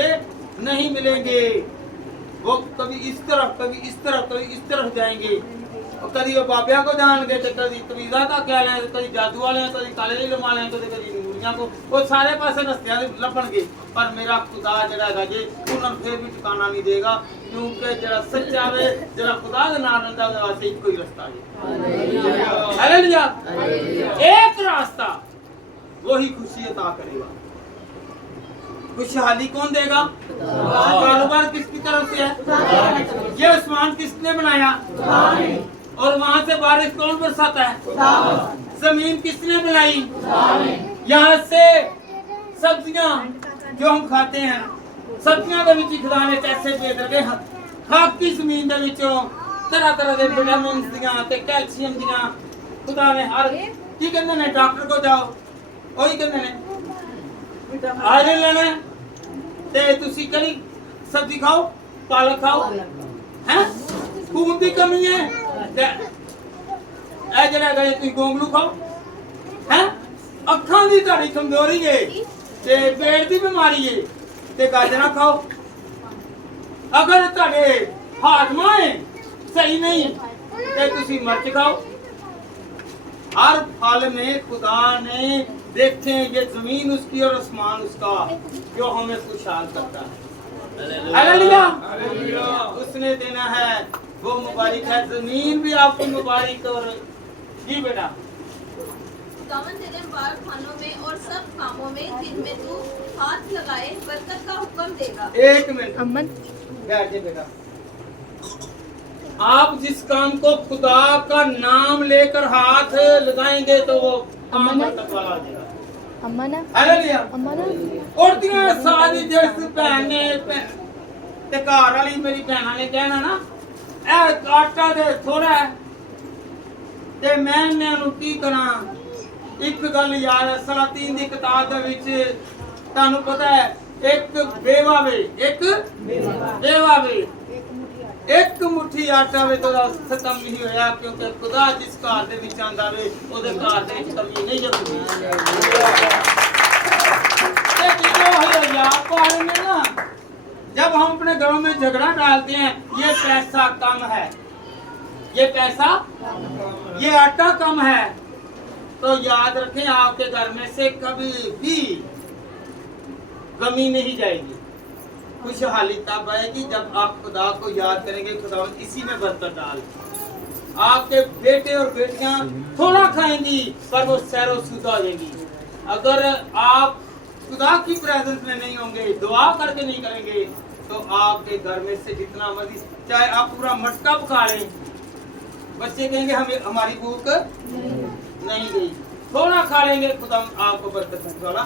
नहीं मिलेंगे। वो कभी इस तरफ, कभी इस तरफ, कभी इस तरफ जाएंगे। और कभी वो बाबिया को जाएंगे तो कभी तवीज़ा का क्या लें, कभी जादू वाले हैं, कभी काले लीलम वाले हैं, कभी नूरियां को, वो सारे पासे रस्तियां लपणगे। पर मेरा खुदा जड़ा जे उन्होंने फिर भी ठिकाना नहीं देगा, क्योंकि जरा सच्चा वे जरा खुदा का नाम लेंदा है वास्ते कोई रास्ता है। हालेलुया। एक रास्ता वही खुशी अता करेगा। खुशहाली कौन देगा? कारोबार किसकी तरफ से है? ये आसमान किसने बनाया? और वहाँ से बारिश कौन बरसाता है? जमीन किसने बनाई? यहाँ से सब्जियाँ जो हम खाते हैं, सब्जियां ਦੇ ਵਿੱਚ खुदा ने कैसे भेज रखे हैं खाकी जमीन ਦੇ ਵਿੱਚੋਂ तरह तरह ਦੇ विटामिन ਦੀਆਂ ਤੇ कैल्शियम ਦੀਆਂ खुदा ने हर की कहते ने डॉक्टर को जाओ ਉਹੀ ਕਹਿੰਦੇ ਨੇ आयरन लेना ते तुसी कड़ी सब्जी खाओ, पालक खाओ, हैं खून की कमी है ते ए जड़ा गए तुसी गोंगलू खाओ, हैं अखां दी ਤੁਹਾਡੀ कमजोरी है ते पेट दी बीमारी है ते गाजरा खाओ। अगर ਤੁਹਾਡੇ हाजमा है सही नहीं ते तुसी मिर्च खाओ। हर फल में खुदा ने देखें ये जमीन उसकी और आसमान उसका जो हमें खुशहाल करता है। हालेलुया। उसने देना है वो मुबारक है, जमीन भी आपको मुबारक। और जी बेटा खुदावन तेरे बाग खानों में और सब कामों में जिनमें तू हाथ लगाए बरकत का हुक्म देगा। एक मिनट अमन बैठ जा बेटा। आप जिस काम को खुदा का नाम लेकर हाथ लगाएंगे तो वो काम बरकत वाला हो जाएगा। हालेलुया। औरतियां सारी जिस भैन ने ते घर वाली मेरी भैना ने कहना ना ए आटा दे थोड़ा है ते मैं इन्हां की करा। एक गल यार सलातीन दी किताब दे विच तानू पता है एक बेवा वे, एक बेवा वे, एक मुट्ठी आटा वे तो खत्म नहीं होया, क्योंकि खुदा जिस घर दे विच आंदा वे ओदे घर दे विच कमी नहीं जरूरी। ते जो है यार पार में ना जब हम अपने घरों में झगड़ा डालते हैं, ये पैसा कम है, ये पैसा, ये आटा कम है, तो याद रखें आपके घर में से कभी भी कमी नहीं जाएगी। खुशहाली तब आएगी जब आप खुदा को याद करेंगे। खुदा इसी में बरकत डाल। आपके बेटे और बेटियां थोड़ा खाएंगी पर वो सैरो सुदा हो जाएंगी। अगर आप खुदा की प्रेजेंस में नहीं होंगे, दुआ करके नहीं करेंगे, तो आपके घर में से जितना मर्जी चाहे आप पूरा मटका पका लें, बच्चे कहेंगे हमें हमारी भूख नहीं गई। थोड़ा खा लेंगे, खुदा आपको बरकत वाला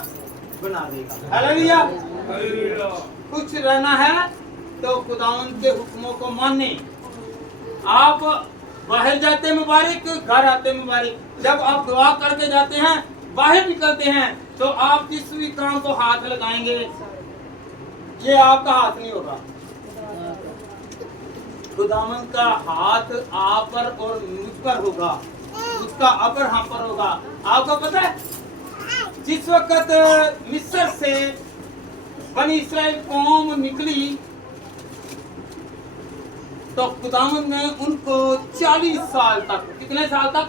बना देगा। हालेलुया। कुछ रहना है तो खुदावन के हुक्मों को माने। आप बाहर जाते मुबारक, घर आते मुबारक। जब आप दुआ करके जाते हैं, बाहर निकलते हैं, तो आप जिस भी काम को हाथ लगाएंगे ये आपका हाथ नहीं होगा, खुदावन का हाथ आप पर और मुझ पर होगा, उसका अपर हम पर होगा। आपको पता है जिस वक्त मिस्र से बनी इस्राएल कौम निकली तो खुदावंद ने उनको 40 साल तक, कितने साल तक?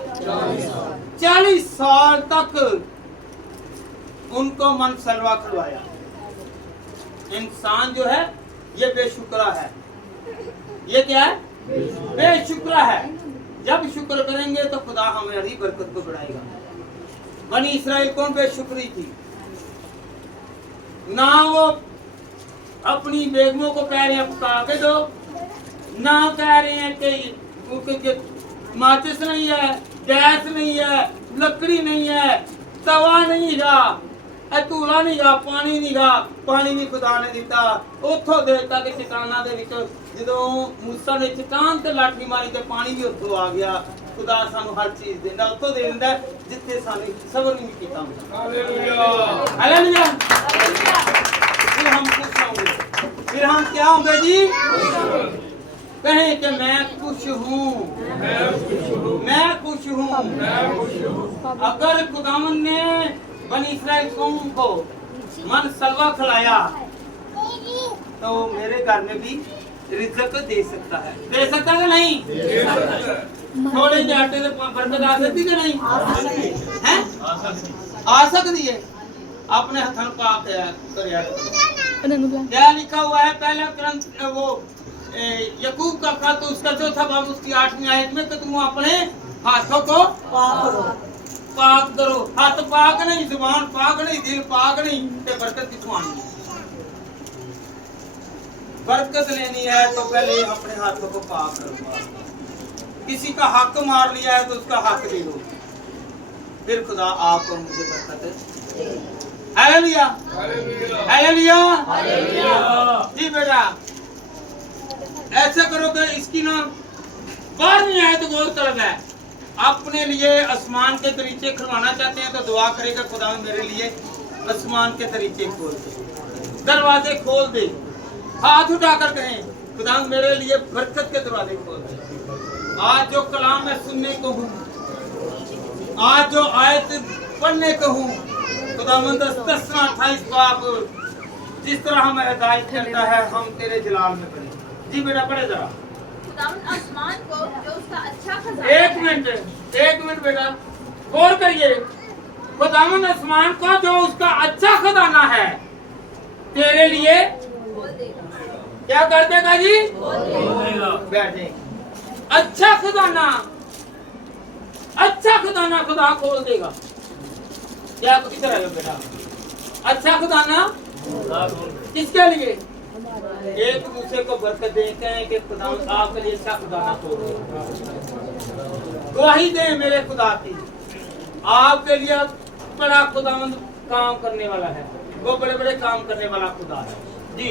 40 साल तक उनको मन सलवा करवाया। इंसान जो है ये बेशुक्रा है। ये क्या है? बेशुक्र है। जब शुक्र करेंगे तो खुदा हमारी बरकत को बढ़ाएगा। बनी इसराइल कौन बेशुक्री थी? ना वो अपनी बेगमों को कह रहे हैं पका के दो, ना कह रहे हैं कि उनके माचिस नहीं है, गैस नहीं है, लकड़ी नहीं है, तवा नहीं गा, ਧੂਲਾ नहीं गा, पानी नहीं गा। पानी भी खुदा ने दिता। उतो देता कि चट्टाना दे विच जदों मूसा ने चट्टान ते लाठी मारी ते पानी भी उतो आ गया। खुदा सानू हर चीज देंदा, उतो दे दिंदा जिथे सानू सबर नहीं कीता हुंदा। Hallelujah hallelujah. फिर हम खुश होंगे। फिर हम क्या होंगे जी? कहें कि मैं खुश हूँ, मैं खुश हूँ। अगर खुदावन ने बनी इसराइल कौम को मन सलवा खिलाया तो मेरे घर में भी रिज़्क़ दे सकता है। दे सकता है नहीं? थोड़े जे आटे से बरकत आ सकती कि नहीं? हैं? आ सकती है। अपने हथन पाक करया। क्या लिखा हुआ है पहला ग्रंथ वो यकूब का खत उसका चौथा बाब उसकी 8वीं आयत में कि तुम अपने हाथों को पाक करो। हाथ पाक नहीं, जुबान पाक नहीं, दिल पाक नहीं, ते बरकत किथों आनी? बरकत लेनी है तो पहले अपने हाथों को पाक करो। किसी का हक मार लिया है तो उसका हक दे दो, फिर खुदा आपको मुझे बरकत। Hallelujah hallelujah hallelujah. जी बेटा ऐसे करो कि इसकी ना 12वीं आयत गौर तलब है। अपने लिए आसमान के दरीचे खुलवाना चाहते हैं तो दुआ करेगा खुदा मेरे लिए आसमान के दरीचे खोल दे, दरवाजे खोल दे। हाथ उठाकर कहें खुदा मेरे लिए बरकत के दरवाजे खोल दे। आज जो कलाम मैं सुनने को हूँ, आज जो आयत पढ़ने को हूँ, खुदावंद 10-28 बाब जिस तरह हमें हिदायत करता है हम तेरे जलाल में पढ़े। जी बेटा पढ़े जरा। आसमान को जो उसका अच्छा खजाना। एक मिनट बेटा गौर करिए। खुदावंद आसमान को जो उसका अच्छा खजाना है तेरे लिए खोल देगा। क्या कर देगा जी? खोल देगा। बैठे। अच्छा खजाना खुदा खोल देगा। क्या किधर आए बेटा? अच्छा खजाना किसके लिए? एक दूसरे को बरकत देते हैं कि खुदा आपके लिए अच्छा खुदाना खोल दे। गवाही दे मेरे खुदा की, आपके लिए बड़ा खुदावंद काम करने वाला है। वो बड़े बड़े काम करने वाला खुदा है। जी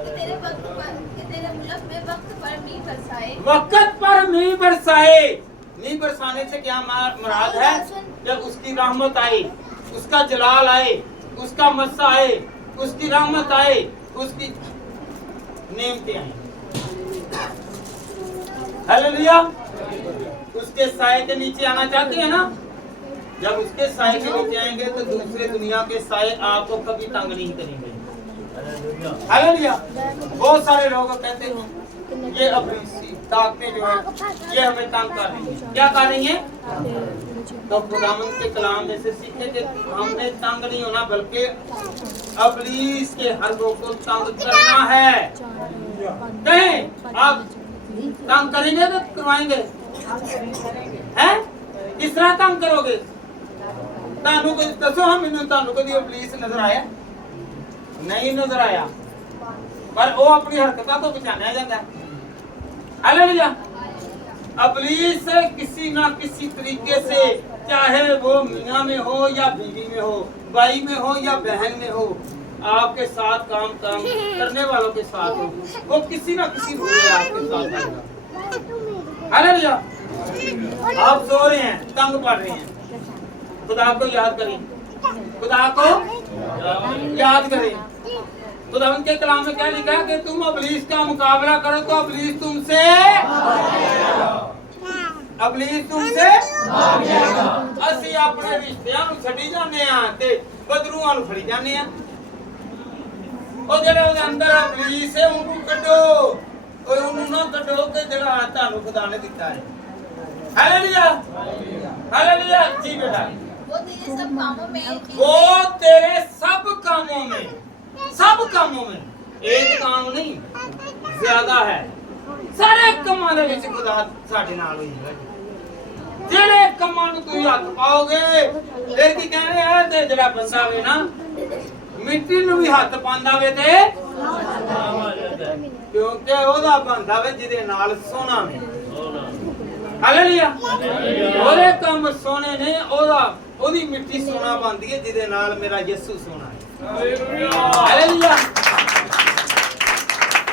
तेरे मुल्क में वक्त पर मींह बरसाए। वक्त पर मींह बरसाए। मींह बरसाने से क्या मुराद है? जब उसकी रहमत आए, उसका जलाल आए, उसका मस्सा आए, उसकी रहमत आए, उसकी नेमतें आए। हालेलुया। उसके साए के नीचे आना चाहते हैं ना? जब उसके साए के नीचे आएंगे तो दूसरे दुनिया के साए आपको कभी तंग नहीं करेंगे। हालेलुया। बहुत सारे लोग कहते हैं ये अपनी ताकतें जो है ये हमें तंग कर रही है। क्या करेंगे? तो खुदावंद के कलाम में से सीखे कि हमने तंग नहीं होना बल्कि इब्लीस के हरबों को तंग करना है। कहें आप तंग करेंगे तो करवाएंगे हैं? किस तरह तंग करोगे? तानू को दसो हम इन्होंने तानू को इब्लीस नजर आया? नहीं नजर आया, पर वो अपनी हरकतों को पहचाना जाता है। हालेलुया। इब्लीस किसी ना किसी तरीके से, चाहे वो मियां में हो या बीवी में हो, भाई में हो या बहन में हो, आपके साथ काम करने वालों के साथ हो, वो किसी ना किसी रूप में आपके साथ आएगा। हालेलुया। आप सो रहे हैं, तंग पड़ रहे हैं, खुदा को याद करें, खुदा को याद करें। खुदावंद के कलाम में क्या लिखा है कि तुम इब्लीस का मुकाबला करो तो इब्लीस तुमसे ਅਸੀਂ ਆਪਣੇ ਰਿਸ਼ਤਿਆਂ ਨੂੰ ਛੱਡੀ ਜਾਂਦੇ ਆ ਤੇ ਬਦਰੂਆਂ ਨੂੰ ਫੜੀ ਜਾਂਦੇ ਆ। ਉਹ ਜਿਹੜੇ ਉਹਦੇ ਅੰਦਰ ਇਬਲੀਸ ਹੈ ਉਹਨੂੰ ਕੱਢੋ, ਉਹਨੂੰ ਨਾ ਕੱਢੋ ਕਿ ਜਿਹੜਾ ਤੁਹਾਨੂੰ ਖੁਦਾ ਨੇ ਦਿੱਤਾ ਹੈ। Hallelujah hallelujah. जी बेटा वो तेरे सब कामों में, वो तेरे सब कामों में, सब कामों में, एक काम नहीं ज्यादा है। ਸਾਰੇ ਕੰਮਾਂ ਦੇ ਵਿੱਚ ਖੁਦਾ ਸਾਡੇ ਨਾਲ ਹੋਈ ਹੈ ਜਿਹੜੇ ਕੰਮਾਂ ਨੂੰ ਤੁਸੀਂ ਹੱਥ ਪਾਓਗੇ ਫਿਰ ਕੀ ਕਹਿੰਦੇ ਆ ਤੇ ਜਿਹੜਾ ਬੰਦਾ ਵੇ ਨਾ ਮਿੱਟੀ ਨੂੰ ਵੀ ਹੱਥ ਪਾਉਂਦਾ ਵੇ ਤੇ ਕਿਉਂਕਿ ਉਹਦਾ ਬੰਦਾ ਵੇ ਜਿਹਦੇ ਨਾਲ ਸੋਨਾ ਵੇ ਹਾਲੇਲੂਇਆ ਉਹਦੇ ਕੰਮ ਸੋਨੇ ਨੇ ਉਹਦੀ ਮਿੱਟੀ ਸੋਨਾ ਬਣਦੀ ਹੈ ਜਿਹਦੇ ਨਾਲ ਮੇਰਾ ਯਿਸੂ ਸੋਨਾ ਹੈ ਹਾਲੇਲੂਇਆ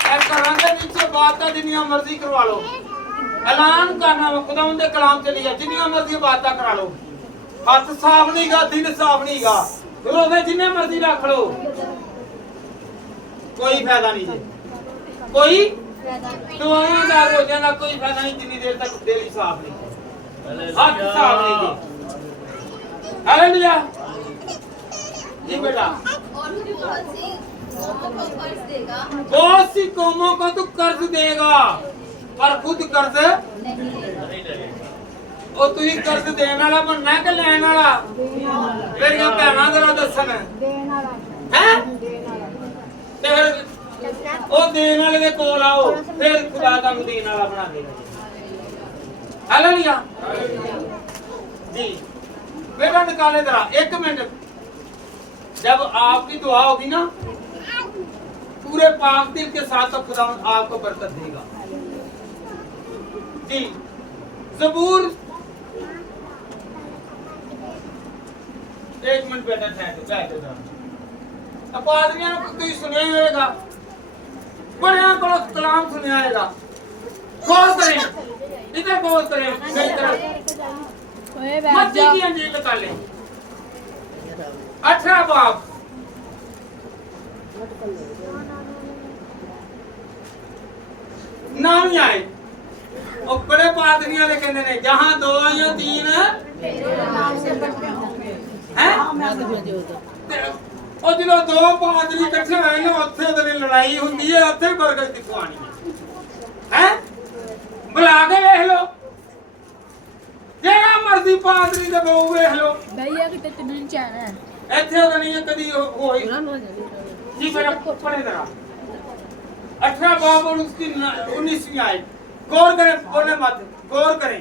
ਇਹ ਘਰਾਂ ਦੇ ਵਿੱਚ ਬਾਤਾਂ ਜਿੰਨੀਆਂ ਮਰਜ਼ੀ ਕਰਵਾ ਲਓ ਐਲਾਨ ਕਰਨਾ ਵਾ ਖੁਦਾਵੰਦ ਦੇ ਕਲਾਮ ਚ ਲਿਆ ਜਿੰਨੀਆਂ ਮਰਜ਼ੀ ਬਾਤਾਂ ਕਰਾ ਲਓ ਹੱਥ ਸਾਫ਼ ਨਹੀਂਗਾ ਦਿਲ ਸਾਫ਼ ਨਹੀਂਗਾ ਰੋਵੇ ਜਿੰਨੇ ਮਰਜ਼ੀ ਰੱਖ ਲਓ ਕੋਈ ਫਾਇਦਾ ਨਹੀਂ ਜੀ ਕੋਈ ਦੁਆਵਾਂ ਦਾ ਰੋਜ਼ਾਂ ਦਾ ਕੋਈ ਫਾਇਦਾ ਨਹੀਂ ਜਿੰਨੀ ਦੇਰ ਤੱਕ ਦਿਲ ਹੀ ਸਾਫ਼ ਨਹੀਂ ਹੱਥ ਸਾਫ਼ ਨਹੀਂ ਜੀ ਹਾਲੇਲੂਇਆ जी बेटा और तू बहुत सी कौमों को कर्ज देगा बहुत सी कौमों को तू कर्ज देगा पर खुद कर्ज ਉਹ ਤੁਸੀਂ ਕਰਜ਼ ਦੇਣ ਵਾਲਾ ਬਣਨਾ ਕਿ ਲੈਣ ਵਾਲਾ ਮੇਰੀਆਂ ਭੈਣਾਂ ਜਰਾ ਦੱਸਣ ਦੇਣ ਵਾਲਾ ਹੈ ਦੇਣ ਵਾਲਾ ਤੇ ਫਿਰ ਉਹ ਦੇਣ ਵਾਲੇ ਦੇ ਕੋਲ ਆਓ ਫਿਰ ਖੁਦਾ ਤੁਹਾਨੂੰ ਦੇਣ ਵਾਲਾ ਬਣਾ ਦੇਗਾ ਹਾਲੇਲੂਇਆ जी बेटा निकाले जरा एक मिनट जब आपकी दुआ होगी ना पूरे पाक दिल के साथ तो खुदा आपको बरकत देगा जी ज़बूर एक मिनट बेटा बैठो अब आदमियों को कोई सुने होगा बड़े को कलाम सुने आएगा गौर करें इधर गौर करें मेरी तरफ मत्ती की अंजील निकालें 18 बाब नाम ही आए और बड़े पादरियां ने कहते हैं जहां दो या तीन हैं ਉਹ ਜਦੋਂ ਦੋ ਪਾਦਰੀ ਇਕੱਠੇ ਹੋਏ ਨੇ ਉੱਥੇ ਉਹਦੀ ਲੜਾਈ ਹੁੰਦੀ ਹੈ ਉੱਥੇ ਬਰਕਤ ਦਿਖਾਣੀ ਹੈ ਬੁਲਾ ਕੇ ਵੇਖ ਲਓ ਜਿਹੜਾ ਮਰਜ਼ੀ ਪਾਦਰੀ ਦਾ ਬਹੁ ਵੇਖ ਲਓ भैया कितने दिन चाहना है ਇੱਥੇ ਉਹਦਾ ਨਹੀਂ ਕਦੀ ਹੋਈ जी मेरा पढ़े जरा 18 बाब और उसकी 19वीं आयत गौर करें बोले मत गौर करें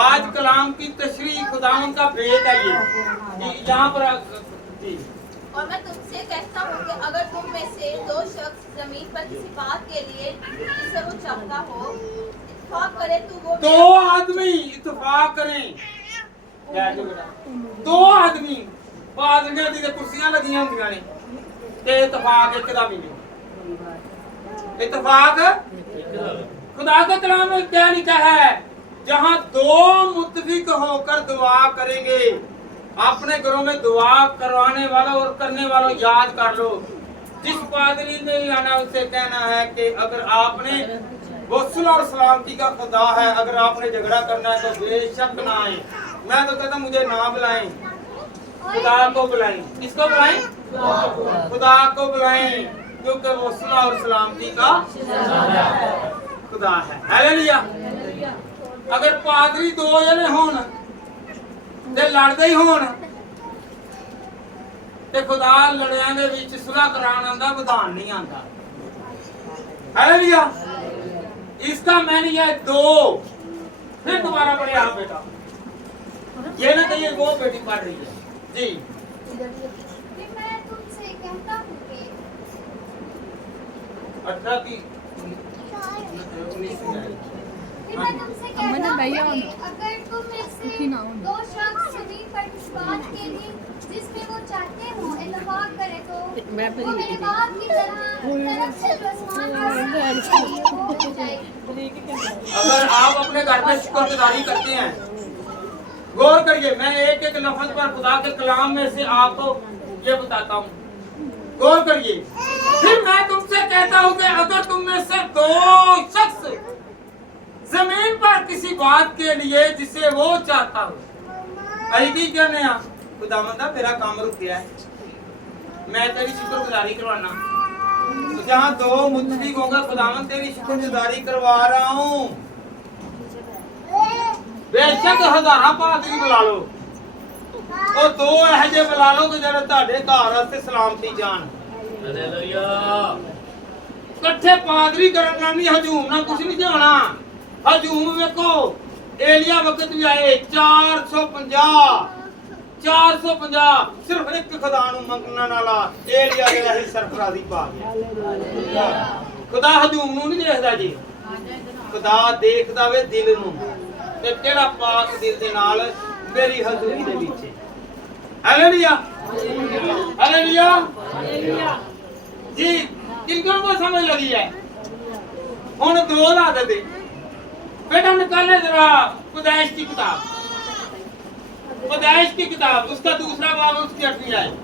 आज कलाम की तशरीह खुदावंद का भेद है ये यहाँ पर जी और मैं तुमसे कहता हूँ कि अगर तुम में से दो शख्स जमीन पर किसी बात के लिए जिसे वो चाहता हो इत्तेफाक करे तो वो दो आदमी इत्तेफाक करें बैठो बेटा दो आदमी पादरियां दी कुर्सियां लगियां होंदियां ने ते इत्तेफाक एकदम ही नहीं इत्तेफाक खुदा के कलाम में क्या लिखा है जहां दो मुत्तफिक होकर दुआ करेंगे अपने घरों में दुआ करवाने वालों और करने वालों याद कर लो जिस पादरी ने आना उसे कहना है कि अगर आपने वो सुलह और सलामती का खुदा है अगर आपने झगड़ा करना है तो बेशक ना आए मैं तो कहता मुझे ना बुलाएं खुदा को बुलाएं किसको बुलाएं खुदा को बुलाएं क्योंकि वो सुलह और सलामती का खुदा है हालेलुया अगर पादरी दो जने होन ਤੇ ਲੜਦੇ ਹੀ ਹੋਣ ਤੇ ਖੁਦਾ ਲੜਿਆਂ ਦੇ ਵਿੱਚ ਸੁਲ੍ਹਾ ਕਰਾਉਣ ਆਂਦਾ ਵਿਧਾਨ ਨਹੀਂ ਆਂਦਾ ਹਾਲੇਲੂਇਆ इसका मैंने ये दो फिर दोबारा पढ़े आप बेटा ये ना कहिए वो बेटी पढ़ रही है जी कि मैं तुमसे कहता हूँ कि 18 की कि मैं तुमसे कहता हूँ कि अगर तुम में से दो शख्स जमीन पर किस बात के लिए जिसमें वो चाहते हो इत्तेफाक करे तो वो मेरे बाप की तरफ से जो आसमान हो जाएगी। अगर आप अपने घर में शुक्रगुजारी करते हैं गौर करिए मैं एक एक लफ्ज पर खुदा के कलाम में से आपको ये बताता हूँ गौर करिए फिर मैं तुमसे कहता हूँ कि अगर तुम में से दो शख्स जमीन पर किसी बात के लिए जिसे वो चाहता हो अभी कहने खुदावंदा मेरा काम रुक गया है मैं तेरी शुक्रगुजारी करवाना तो जहाँ दो मुत्तफिक होगा खुदावंद तेरी शुक्रगुजारी करवा रहा हूँ बेशक हजारा पादरी बुला लो और दो ऐसे बुला लो कि जरा ਤੁਹਾਡੇ ਘਰ ਵਾਸਤੇ सलामती जान कट्ठे पादरी करना नहीं, हजूम ना कुछ नहीं जाना। हजूम देखो एलिया वक्त भी आए 450 सिर्फ एक खुदा नु मंगना नाला एलिया दे ही सरफराजी पा गया। खुदा हजूम नु नहीं देखदा जी, खुदा देखदा वे दिल नु ते केड़ा पाक दिल दे नाल मेरी हजूरी दे विच। हालेलुया हालेलुया जी। किनको को समझ लगी है? हुन दो ला दे बेटा, निकाले जरा पैदाइश की किताब, पैदाइश की किताब उसका दूसरा बाब उसकी 8वीं आयत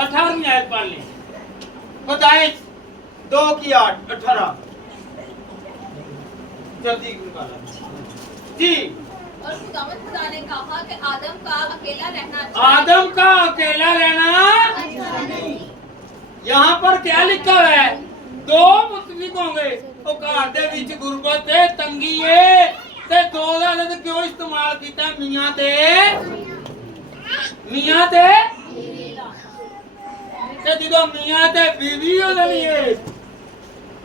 18वीं आयत पढ़ लें। पैदाइश 2:8-18 जल्दी निकाला जी। और खुदा ने कहा कि आदम का अकेला रहना अच्छा आदम का अकेला रहना यहाँ पर क्या लिखा हुआ है? दो मुतफिक होंगे। वो घर दे विच गुरबत है, तंगी है ते दो दा लफ्ज़ क्यों इस्तेमाल कीता? मियां ते जदों मियां ते बीवी हो जानी है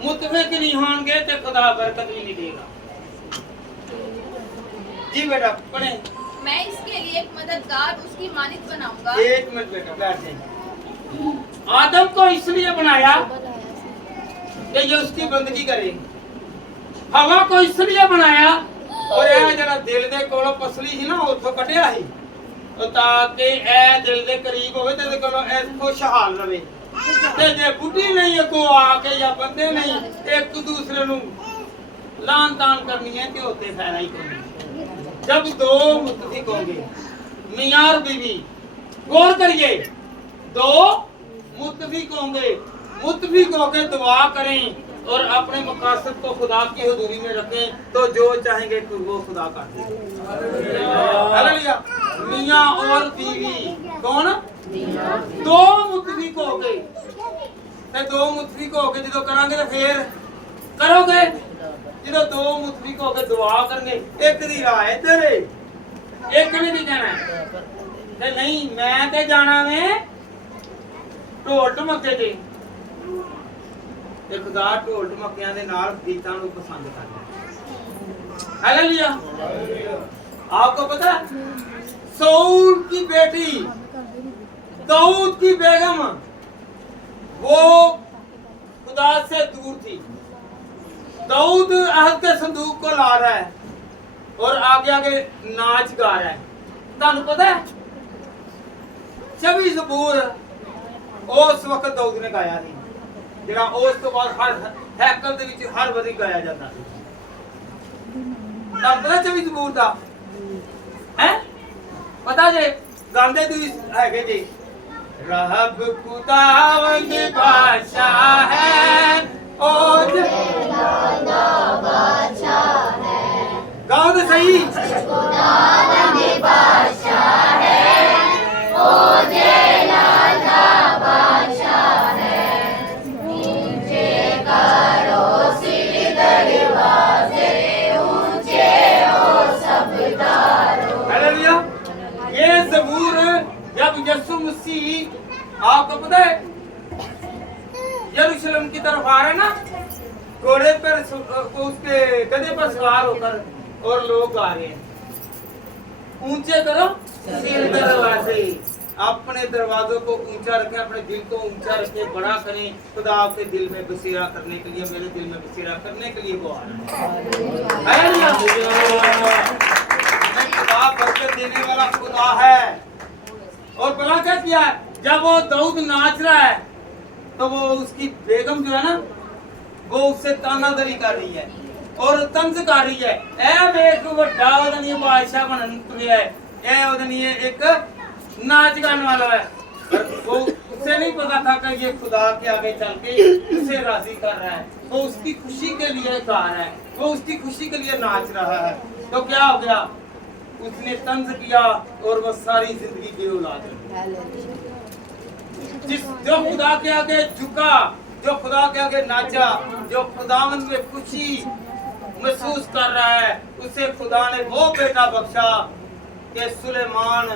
मुतफिक नहीं होंगे ते खुदा बरकत भी नहीं देगा जी। बेटा पढ़े। मैं इसके लिए एक मददगार उसकी मानित बनाऊंगा। 1 मिनट बेटा बैठ जाइए। आदम को इसलिए बनाया कि ये उसकी बंदगी करे। हवा को इसलिए बनाया और ये जरा दिल दे कोलों पसली ही ना उथों कटिया ही ताकि ए दिल दे करीब होवे ते कोलों ए खुशहाल रहे। ते जे बुढ़ी नहीं है को आके या बंदे नहीं एक दूसरे नु लान तान करनी है ते होते फायदा ही कोई। जब दो मुतफिक होंगे मियां और बीवी, गौर करिए, दो मुतफिक होंगे, मुतफिक होकर दुआ करें और अपने मकासद को खुदा की हुजूरी में रखें तो जो चाहेंगे वो खुदा कर देगा। हालेलुया। मियां और बीवी कौन? दो मुतफिक हो गए ते दो मुतफिक हो गए जो करांगे तो फिर करोगे जो दो मुतफिक हो के दुआ करेंगे। एक दी राह इधर है, एक ने नहीं जाना ते नहीं मैं ते जाना में ढोल ढमके ते खुदा ढोल ढमकियां दे नाल गीतां नूं पसंद करदा है। हालेलुया। आपको पता है सऊल की बेटी दाऊद की बेगम वो खुदा से दूर थी। दाऊद अहद के संदूक को ला रहा है और आगे आगे नाच गा रहा है। तानू पता है 26 ज़बूर उस वक्त दाऊद ने गाया नहीं, जेड़ा उस तो बाद हर हैकल दे विच हर वारी गाया जाता है। तानू पता 26 ज़बूर दा है? पता जे गांदे तू हैगे जी रहब खुदावंद बादशाह है ओ जलाला बादशाह है। गाओ तो सही। खुदावंद बादशाह है ओ जलाला बादशाह है। ऊंचे करो सिर दरवाजे ऊंचे हो सब दारों। हालेलुया। ये ज़बूर जब यीशु मसीह आपको पता है यरूशलेम की तरफ आ रहे ना, घोड़े पर उसके गधे पर सवार होकर और लोग आ रहे हैं। ऊंचे करो सिर दरवाजे, अपने दरवाजों को ऊंचा रखें, अपने दिल को ऊंचा रखें, बड़ा करें। खुदा आपके दिल में बसेरा करने के लिए, मेरे दिल में बसेरा करने के लिए वो आ रहा है। खुदा बरकत देने वाला खुदा है। और भला क्या किया है? जब वो दाऊद नाच रहा है तो वो उसकी बेगम जो है ना वो उससे तानादरी कर रही है और तंज कर रही है। ए वेख बड़ा ओदनी बादशाह बनन तुरिया है, ए ओदनी एक नाच गाने वाला है। पर वो उसे नहीं पता था कि ये खुदा के आगे चल के उसे राजी कर रहा है, वो उसकी खुशी के लिए गा रहा है, वो उसकी खुशी के लिए नाच रहा है। तो क्या हो गया? उसने तंज किया और वो सारी जिंदगी बेऔलाद रही। जो खुदा के आगे झुका, जो खुदा के आगे नाचा, जो खुदावंद में खुशी महसूस कर रहा है, उसे खुदा ने वो बेटा बख्शा कि सुलेमान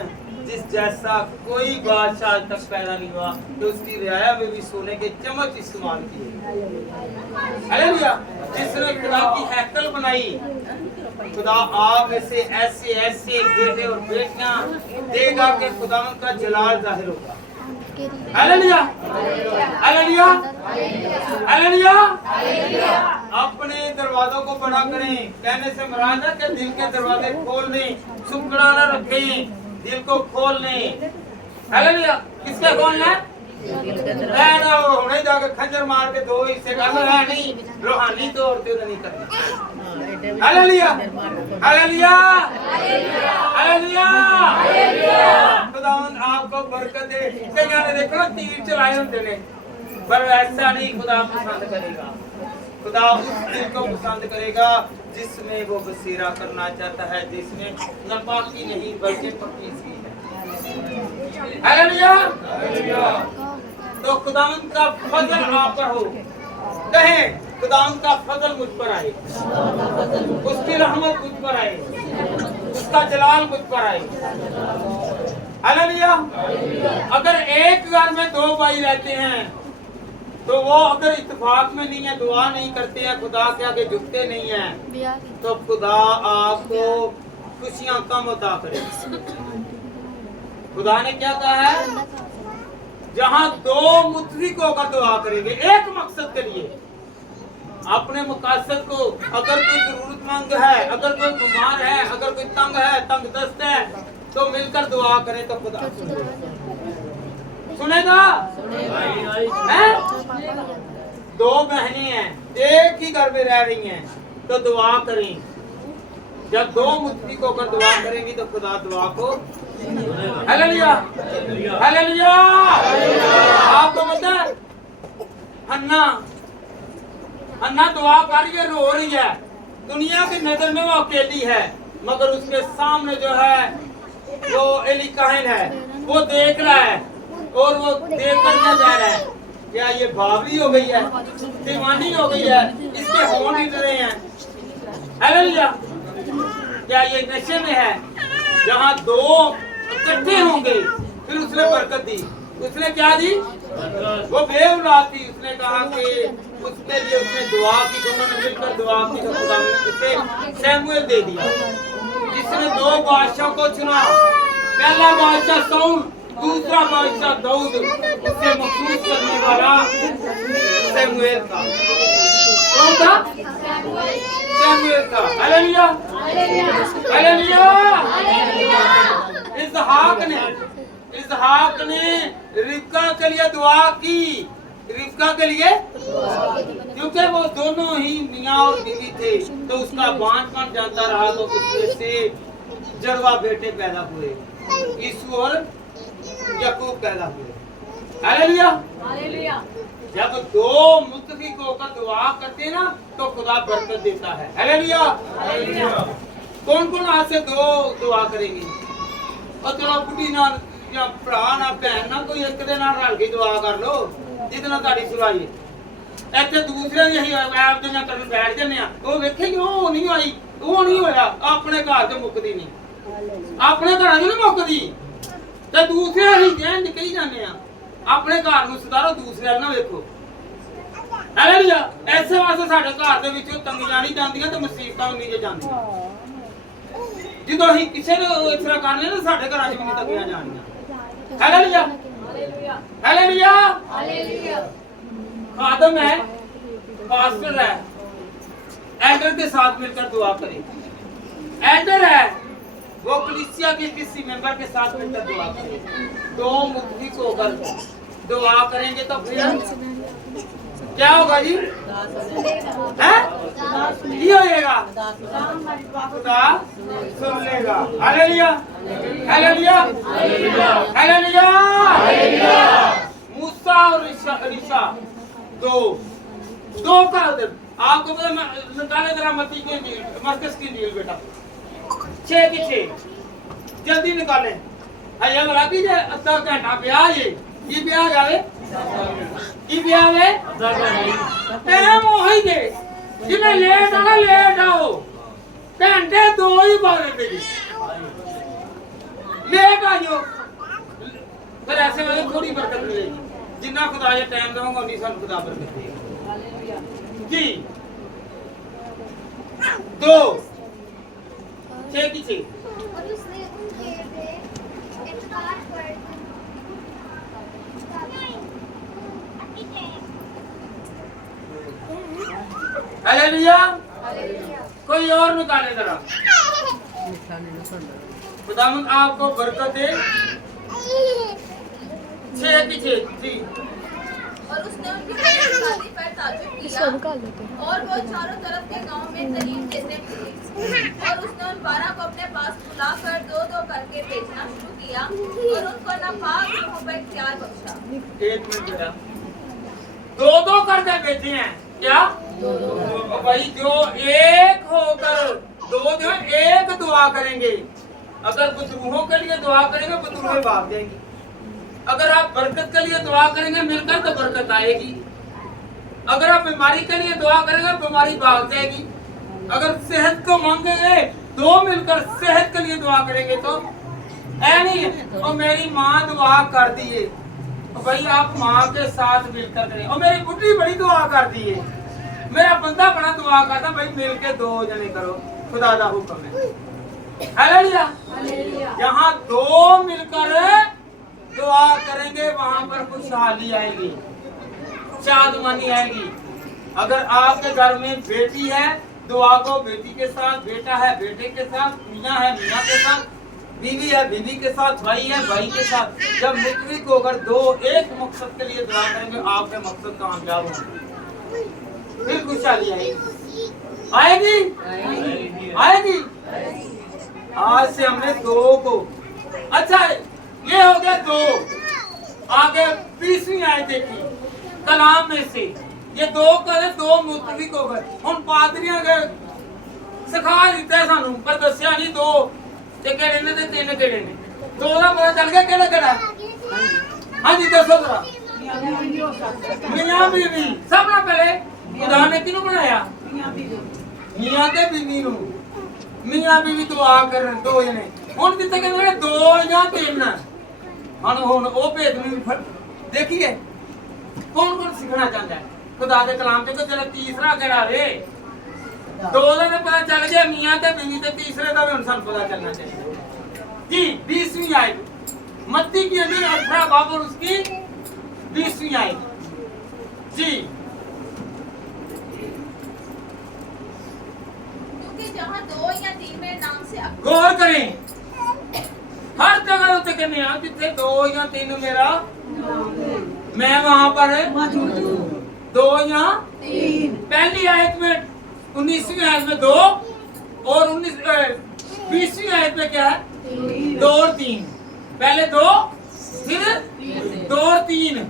जिस जैसा कोई बादशाह आज तक पैदा नहीं हुआ तो उसकी रियाया में भी सोने के चम्मच इस्तेमाल किए। हालेलुया। जिसने खुदा की हैकल बनाई, खुदा आप में से ऐसे ऐसे बेटे और बेटियां देगा कि खुदा का जलाल जाहिर होगा। Hallelujah, hallelujah, hallelujah. अपने दरवाजों को बड़ा करें, कहने से मुराद है कि दिल के दरवाजे खोल दें, सुकड़ा न रखें, दिल को खोल लें। हालेलुया। किसके खोलना है? हुणे जाके खंजर मार के दो हिस्से कर लो, नहीं रूहानी तौर पे नहीं करना। Hallelujah, hallelujah, hallelujah. खुदावंद आपको बरकत दे। कईयां ने देखो ना तीर चलाए होते ने, पर ऐसा नहीं खुदा पसंद करेगा। खुदा उस दिल को पसंद करेगा जिसमें वो बसीरा करना चाहता है, जिसमें नापाकी नहीं बल्कि पक्की सी है। हालेलुया। तो खुदावंद का फजल आप पर हो, कहें खुदावंद का फजल मुझ पर आए, उसकी रहमत मुझ पर आए, उसका जलाल मुझ पर आए। हालेलुया। अगर एक घर में दो भाई रहते हैं तो वो अगर इत्तेफाक में नहीं है, दुआ नहीं करते हैं, खुदा के आगे झुकते नहीं है, तो खुदा आपको खुशियां कम अता करे। खुदा ने क्या कहा है? जहां दो मुतफिक होकर दुआ करेंगे एक मकसद के लिए, अपने मकसद को, अगर कोई जरूरतमंद है, अगर कोई बीमार है, अगर कोई तंग है, तंग दस्त है, तो मिलकर दुआ करें तो खुदा सुनेगा। हैं? दो बहनें हैं, एक ही घर में रह रही हैं, तो दुआ करें। जब दो मुतफिक होकर दुआ करेंगी तो खुदा दुआ को। Hallelujah, hallelujah. आपको पता है हन्ना दुआ कर रही है, रो रही है, दुनिया की नजर में वो अकेली है, मगर उसके सामने जो है वो एली काहिन है, वो देख रहा है और वो देख कर क्या जा रहा है? क्या ये बावली हो गई है, दीवानी हो गई है, इसके होंठ हिल रहे हैं? हालेलुया। क्या ये नशे में है? जहाँ दो इकट्ठे होंगे, फिर उसने बरकत दी। उसने क्या दी? वो बेऔलाद थी, उसने कहा कि उसके लिए उसने दुआ की, दोनों ने मिलकर दुआ की तो खुदा ने उसे सैमुएल दे दिया, जिसने दो बादशाह को चुना। पहला बादशाह साउल, दूसरा बादशाह दाऊद, उसे मखसूस करने वाला सैमुएल था। कौन था? सैमुएल था। Hallelujah, hallelujah. इसहाक ने रिबका के लिए दुआ की, रिबका के लिए, क्योंकि वो दोनों ही मियाँ और बीवी थे, तो उसका बांझपन जाता रहा, तो उसमें से जड़वा बेटे पैदा हुए, यीशु और याकूब पैदा हुए। Hallelujah, hallelujah. जब दो मुत्तफिक होकर दुआ करते ना तो खुदा बरकत देता है। Hallelujah, hallelujah. कौन कौन आज से दो दुआ करेंगे? और चलो बुढ़ी ना या भरा ना भैन ना कोई एक दे नाल रल के दुआ कर लो, जितना ताड़ी सुनाई। ਇੱਥੇ ਦੂਸਰੇ ਦੀ ਅਸੀਂ ਐਪ ਦੀਆਂ ਕਰਨ ਬੈਠ ਜੰਨੇ ਆ, ਉਹ ਵੇਖੇਗੀ ਉਹ ਨਹੀਂ ਆਈ, ਉਹ ਨਹੀਂ ਹੋਇਆ। ਆਪਣੇ ਘਰ ਤੇ ਮੁੱਕਦੀ ਨਹੀਂ, ਆਪਣੇ ਘਰਾਂ 'ਚ ਨਹੀਂ ਮੁੱਕਦੀ, ਤੇ ਦੂਸਰੇ ਅਸੀਂ ਕਹਿਣ ਕਹੀ ਜਾਂਦੇ ਆ ਆਪਣੇ ਘਰ ਨੂੰ ਸੁਧਾਰੋ, ਦੂਸਰੇ ਨਾ ਵੇਖੋ। ਹਾਲੇਲੂਇਆ। ਐਸੇ ਵਾਸਤੇ ਸਾਡੇ ਘਰ ਦੇ ਵਿੱਚੋਂ ਤੰਗੀਆਂ ਨਹੀਂ ਜਾਂਦੀਆਂ ਤੇ ਮੁਸੀਬਤਾਂ ਨਹੀਂ ਜੇ ਜਾਂਦੀਆਂ। ਜਦੋਂ ਅਸੀਂ ਕਿਸੇ ਨੂੰ ਇਸ ਤਰ੍ਹਾਂ ਕਰ ਲੈਣਾ ਸਾਡੇ ਘਰਾਂ 'ਚ ਵੀ ਨਹੀਂ ਤੰਗੀਆਂ ਜਾਣੀਆਂ। Hallelujah, hallelujah, hallelujah. खादम है, पास्टर है, एल्डर के साथ मिलकर दुआ करें। एल्डर है वो कलीसिया के किसी मेंबर के साथ मिलकर दुआ करें। दो मुत्तफिक होकर दुआ करेंगे तो फिर क्या होगा जी? हैं? ये होएगा, खुदा सुन लेगा। Hallelujah, hallelujah, hallelujah, hallelujah. Musa और ईशा दो का आपको पता, निकाले जरा मत्ती की इंजील, मरकस की इंजील बेटा, 6 की 6 जल्दी निकाले। अया बरा की जे अद्धा घंटा ब्याह ये ब्याह जावे की ब्याह वे टाइम वही दे जिन्हें लेट आना लेट आओ, घंटे 2 ही बारे लेट आ जाओ। ऐसे वाले थोड़ी बरकत मिलेगी जितना खुदा ने टाइम दूंगा उन्हीं सन खुदा बरकत देगा जी 2 6 की 6 और उसने उनके इत्कार पर हालेलुया कोई और निकाले जरा खुदावंद आपको बरकत दे 6 की 6 जी और उसने उनकी शादी पर ताजुब किया और वो चारों तरफ के गांव में तालीम देते फिरे और उसने उन 12 को अपने पास बुलाकर 2-2 करके भेजना शुरू किया और उनको नापाक लोगों पर इख्तियार बख्शा। 1 मिनट बेटा 2-2 करके भेजे हैं क्या 2 भाई जो एक होकर 2 जो एक दुआ करेंगे अगर बुजुर्गों के लिए दुआ करेंगे बुजुर्ग भाग जाएंगी अगर आप बरकत के लिए दुआ करेंगे मिलकर तो बरकत आएगी अगर आप बीमारी के लिए दुआ करेंगे बीमारी भाग जाएगी अगर सेहत को मांगेंगे 2 मिलकर सेहत के लिए दुआ करेंगे तो ऐ नहीं और मेरी माँ दुआ कर दी है भाई आप माँ के साथ मिलकर करें और मेरी बुढ़ी बड़ी दुआ कर दी है मेरा बंदा बड़ा दुआ करता भाई मिलके 2 जने करो खुदा दा हुक्म है हालेलुया जहाँ 2 मिलकर दुआ करेंगे वहां पर खुशहाली आएगी शादमानी आएगी अगर आपके घर में बेटी है दुआ को बेटी के साथ बेटा है बेटे के साथ मियाँ है मियाँ के साथ बीवी है बीवी के साथ भाई है भाई के साथ जब मुतफिक होकर 2 एक मकसद के लिए दुआ करेंगे आपके मकसद कामयाब होंगे फिर खुशहाली आएगी आएगी आज से हमने 2 को अच्छा ये हो गया 2 आगे 20वीं आयत देखी कलाम में से ये 2 करे 2 मुतफिक हो गए हम पादरियां गए सिखा दिता है सानू पर दसिया नहीं 2 ते केड़े ने ते 3 केड़े ने 2 दा पता चल गया केड़ा केड़ा हां जी दसो जरा मियां बीवी सबना पहले खुदा ने किनु बनाया मियां ते बीवी नु मियां बीवी दुआ करन 2 जने हुन जिथे कहंदे 2 या 3 हन हुन ओ भेद नहीं देखिए कौन कौन सीखना चाहता है खुदा के कलाम से तो चलो तीसरा केड़ा रे 2 ਦਾ तो पता चल गया मियां ते बीवी ते तीसरे का भी हुन सन पता चलना चाहिए जी 20वीं आयत मत्ती की अंजील 18 बाब और उसकी 20वीं आयत जी क्योंकि जहाँ 2 या 3 मेरे नाम से गौर करें हर जगह उत्ते कहने आ जिथे 2 या 3 मेरा मैं वहां पर 2 या 3 पहली आयत में 19वीं आयत में 2 और 20वीं आयत में क्या है 2 और 3 पहले 2 फिर 2 और 3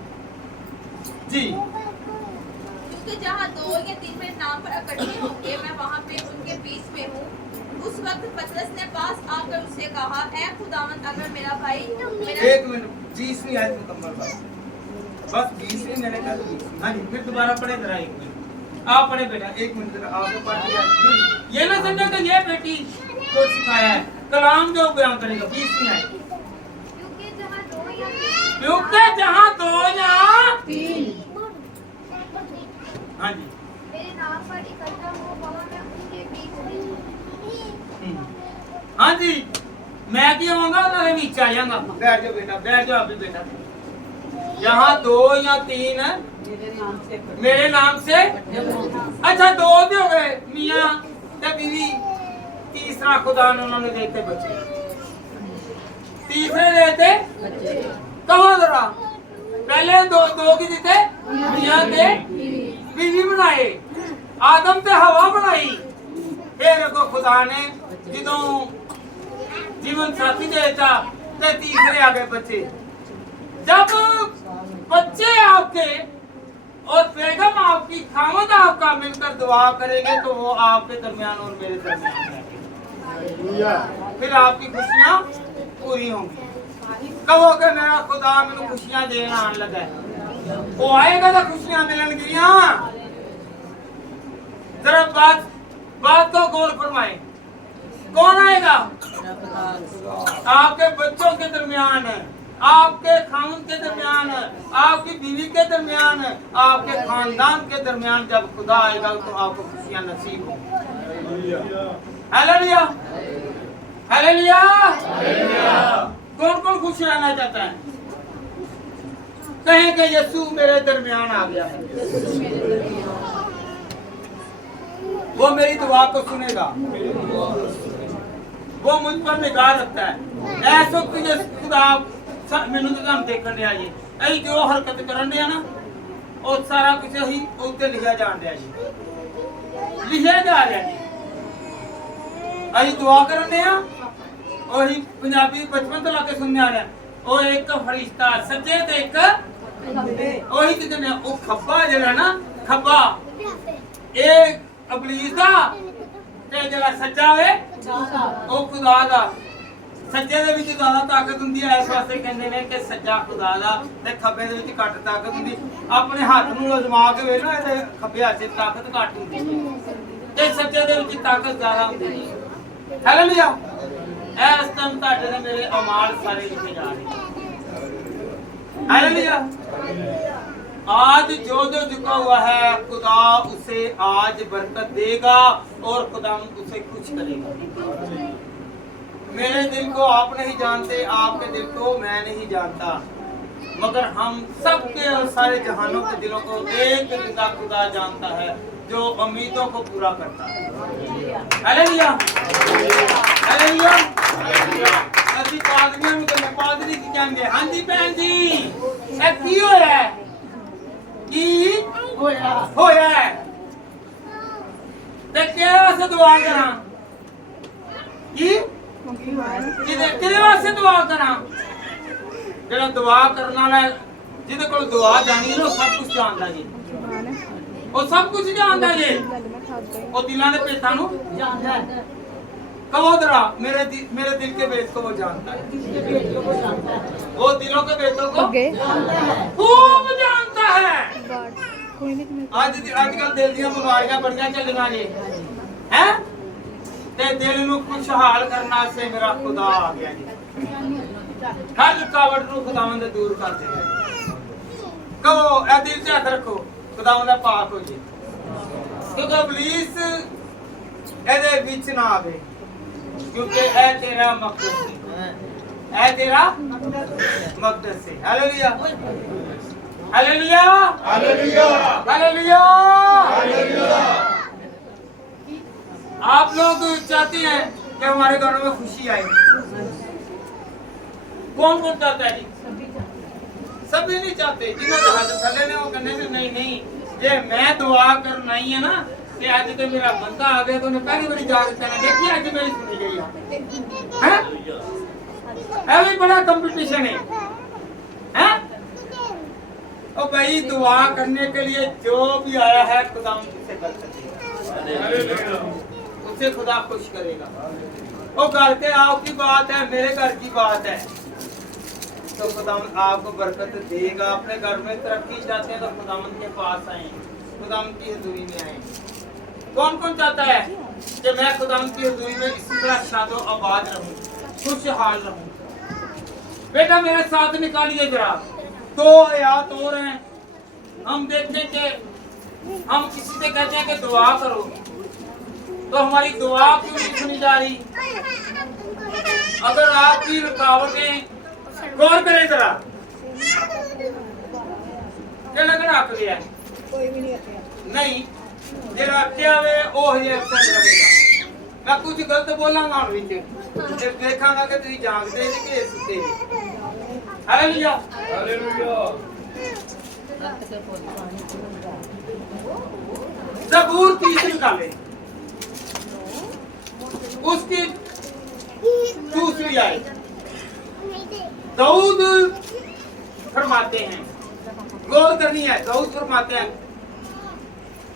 जी क्योंकि जहाँ 2 या 3 मेरे नाम पर इकट्ठे होंगे मैं वहाँ पे उनके बीच में हूँ उस वक्त पतरस ने पास आकर उससे कहा ऐ खुदावंद अगर मेरा भाई मेरा 1 मिनट 20वीं आयत मुकम्मल बस 20वीं मैंने कर दी हां जी फिर दोबारा पढ़े जरा 1 मिनट आप पढ़े बेटा 1 मिनट जरा आपको पढ़ लिया ये ना समझो कि ये बेटी को सिखाया है कलाम जो बयान करेगा 20वीं आयत क्योंकि जहाँ 2 या 3 हां जी मेरे नाम पर इकट्ठा हो वहाँ मैं उनके बीच में हूँ। हाँ जी मैं की आऊंगा ना नीचे आ जाऊंगा बैठ जाओ बेटा बैठ जाओ अभी बेटा यहाँ 2 या 3 मेरे नाम से अच्छा 2 भी हो गए मियाँ ते बीवी तीसरा खुदा ने उन्होंने देते बच्चे तीसरे देते कहो जरा पहले 2 की देते मियाँ ते बीवी बनाए आदम ते हवा बनाई फिर को खुदा ने जिदों जीवन साथी देता ते तीसरे आ गए बच्चे जब बच्चे आपके और बेगम आपकी खामद आपका मिलकर दुआ करेंगे तो वो आपके दरमियान और मेरे दरमियान रहेंगे फिर आपकी खुशियां पूरी होंगी कहो कि मेरा खुदा मैंने खुशियां देना आने लगा है वो आएगा तो खुशियां मिलनगियां जरा बात को गौर फरमाए कौन आएगा आपके बच्चों के दरमियान आपके खानदान के दरमियान, आपकी बीवी के दरमियान, आपके खानदान के दरमियान जब खुदा आएगा तो आपको खुशियां नसीब होंगी। Hallelujah, hallelujah. कौन कौन खुश रहना चाहता है? कहें कि यीशु मेरे दरमियान आ गया है, वो मेरी दुआ को सुनेगा, वो मुझ पर निगाह रखता है। ऐसा तुझे खुदा मैनू तो तुम देखने आइए अही जो हरकत करन दिया ना और सारा कुछ अही उत्ते लिखा जान दिया जी, लिखा जा रहा जी। अही दुआ करन दिया वही पंजाबी बचपन तो लाके सुनने आ रहा है, वो एक फरिश्ता सज्जे ते एक वही तो कहने वो खब्बा जरा ना खब्बा एक अबलीस दा ते जरा सज्जा वे वो खुदा दा। सज्जे दे विच ज़्यादा ताकत हुंदी है, इस वास्ते कहंदे ने कि सज्जा खुदा दा ते खब्बे दे विच घट ताकत हुंदी। अपने हाथ नूं आजमा के वे ना इहदे खब्बे हाथ च ताकत घट हुंदी है ते सज्जे दे विच ताकत ज़्यादा हुंदी है। हालेलुया। इस टाइम तुहाडे ते मेरे अमाल सारे लिखे जा रहे हैं। हालेलुया। आज जो जो झुका हुआ है खुदा उसे आज बरकत देगा और खुदा उसे खुश करेगा। मेरे दिल को आप नहीं जानते, आपके दिल को मैं नहीं जानता, मगर हम सबके और सारे जहानों के दिलों को एक जिंदा खुदा जानता है जो उम्मीदों को पूरा करता है। Hallelujah, hallelujah. ਅਸੀਂ ਪਾਦਰੀਆਂ ਨੂੰ ਤੇ ਪਾਦਰੀ ਕੀ ਕਹਿੰਦੇ? ਹਾਂਜੀ ਭੈਣ ਜੀ ਇਹ ਕੀ ਹੋਇਆ ਹੈ? ਕੀ ਹੋਇਆ ਹੈ? ਤੇ ਕਿਹਦੇ ਵਾਸਤੇ ਦੁਆ ਕਰਾਂ? ਕੀ ਕਿਹਦੇ ਵਾਸਤੇ ਦੁਆ ਕਰਾਂ? ਜਿਹੜਾ ਦੁਆ ਕਰਨ ਵਾਲਾ ਜਿਹਦੇ ਕੋਲ ਦੁਆ ਜਾਣੀ ਹੈ ਨਾ ਉਹ ਸਭ ਕੁਝ ਜਾਣਦਾ ਜੀ, ਉਹ ਸਭ ਕੁਝ ਜਾਣਦਾ ਜੀ, ਉਹ ਦਿਲਾਂ ਦੇ ਭੇਤਾਂ ਨੂੰ ਜਾਣਦਾ ਹੈ। कहो जरा मेरे दिल के भेद को वो जानता है, वो दिलों के भेदों को खूब जानता है। आजकल दिल दी बीमारियां बड़ियां चलियां ने हैं ते दिल नूं खुशहाल करना से मेरा खुदा आ गया जी। हर रुकावट नूं खुदावंद दूर कर देगा। कहो ए दिल च हथ रखो खुदावंद पाक हो जी, क्योंकि इबलीस एदे विच ना आवे, क्योंकि ऐ तेरा मकदस है, ऐ तेरा मकदस है। Hallelujah, hallelujah, hallelujah, hallelujah, hallelujah. आप लोग चाहते हैं कि हमारे घरों में खुशी आए? कौन कौन चाहता है जी? सभी नहीं चाहते। जिन्होंने हाथ थले ने वो कहने से नहीं नहीं जे मैं दुआ करना ही है ना ते आज तो मेरा बंदा आ गया तो उन्हें पहली बारी जाग करना देखिए आज मेरी सुनी गई है। है भी बड़ा कंपटीशन है। और भाई दुआ करने के लिए जो भी आया है खुदा उसे कर सकेगा, उससे खुदा खुश करेगा। वो घर के आपकी बात है, मेरे घर की बात है, तो खुदा आपको बरकत देगा। अपने घर में तरक्की चाहते हैं तो खुदावंद के पास आए, खुदावंद की हजूरी में आए। कौन कौन चाहता है कि मैं खुदावंद की हजूरी में इसी तरह शादो आबाद रहूं, खुशहाल रहूं? बेटा मेरे साथ निकालिए जरा 2 आयत और हैं। हम देखते हैं कि हम किसी से कहते हैं कि दुआ करो तो हमारी दुआ क्यों नहीं सुनी जा रही? अगर आपकी रुकावटें गौर करें जरा, क्या लगना आप गया कोई भी नहीं जरा क्या वे ओह ये अक्सर रहेगा। मैं कुछ गलत बोलांगा और विच ते देखांगा कि तुसी जागदे जे कि सुते जे। Hallelujah, hallelujah. ज़बूर 30 निकाले, उसकी दूसरी आयत दाऊद फरमाते हैं, गौर करनी है। दाऊद फरमाते हैं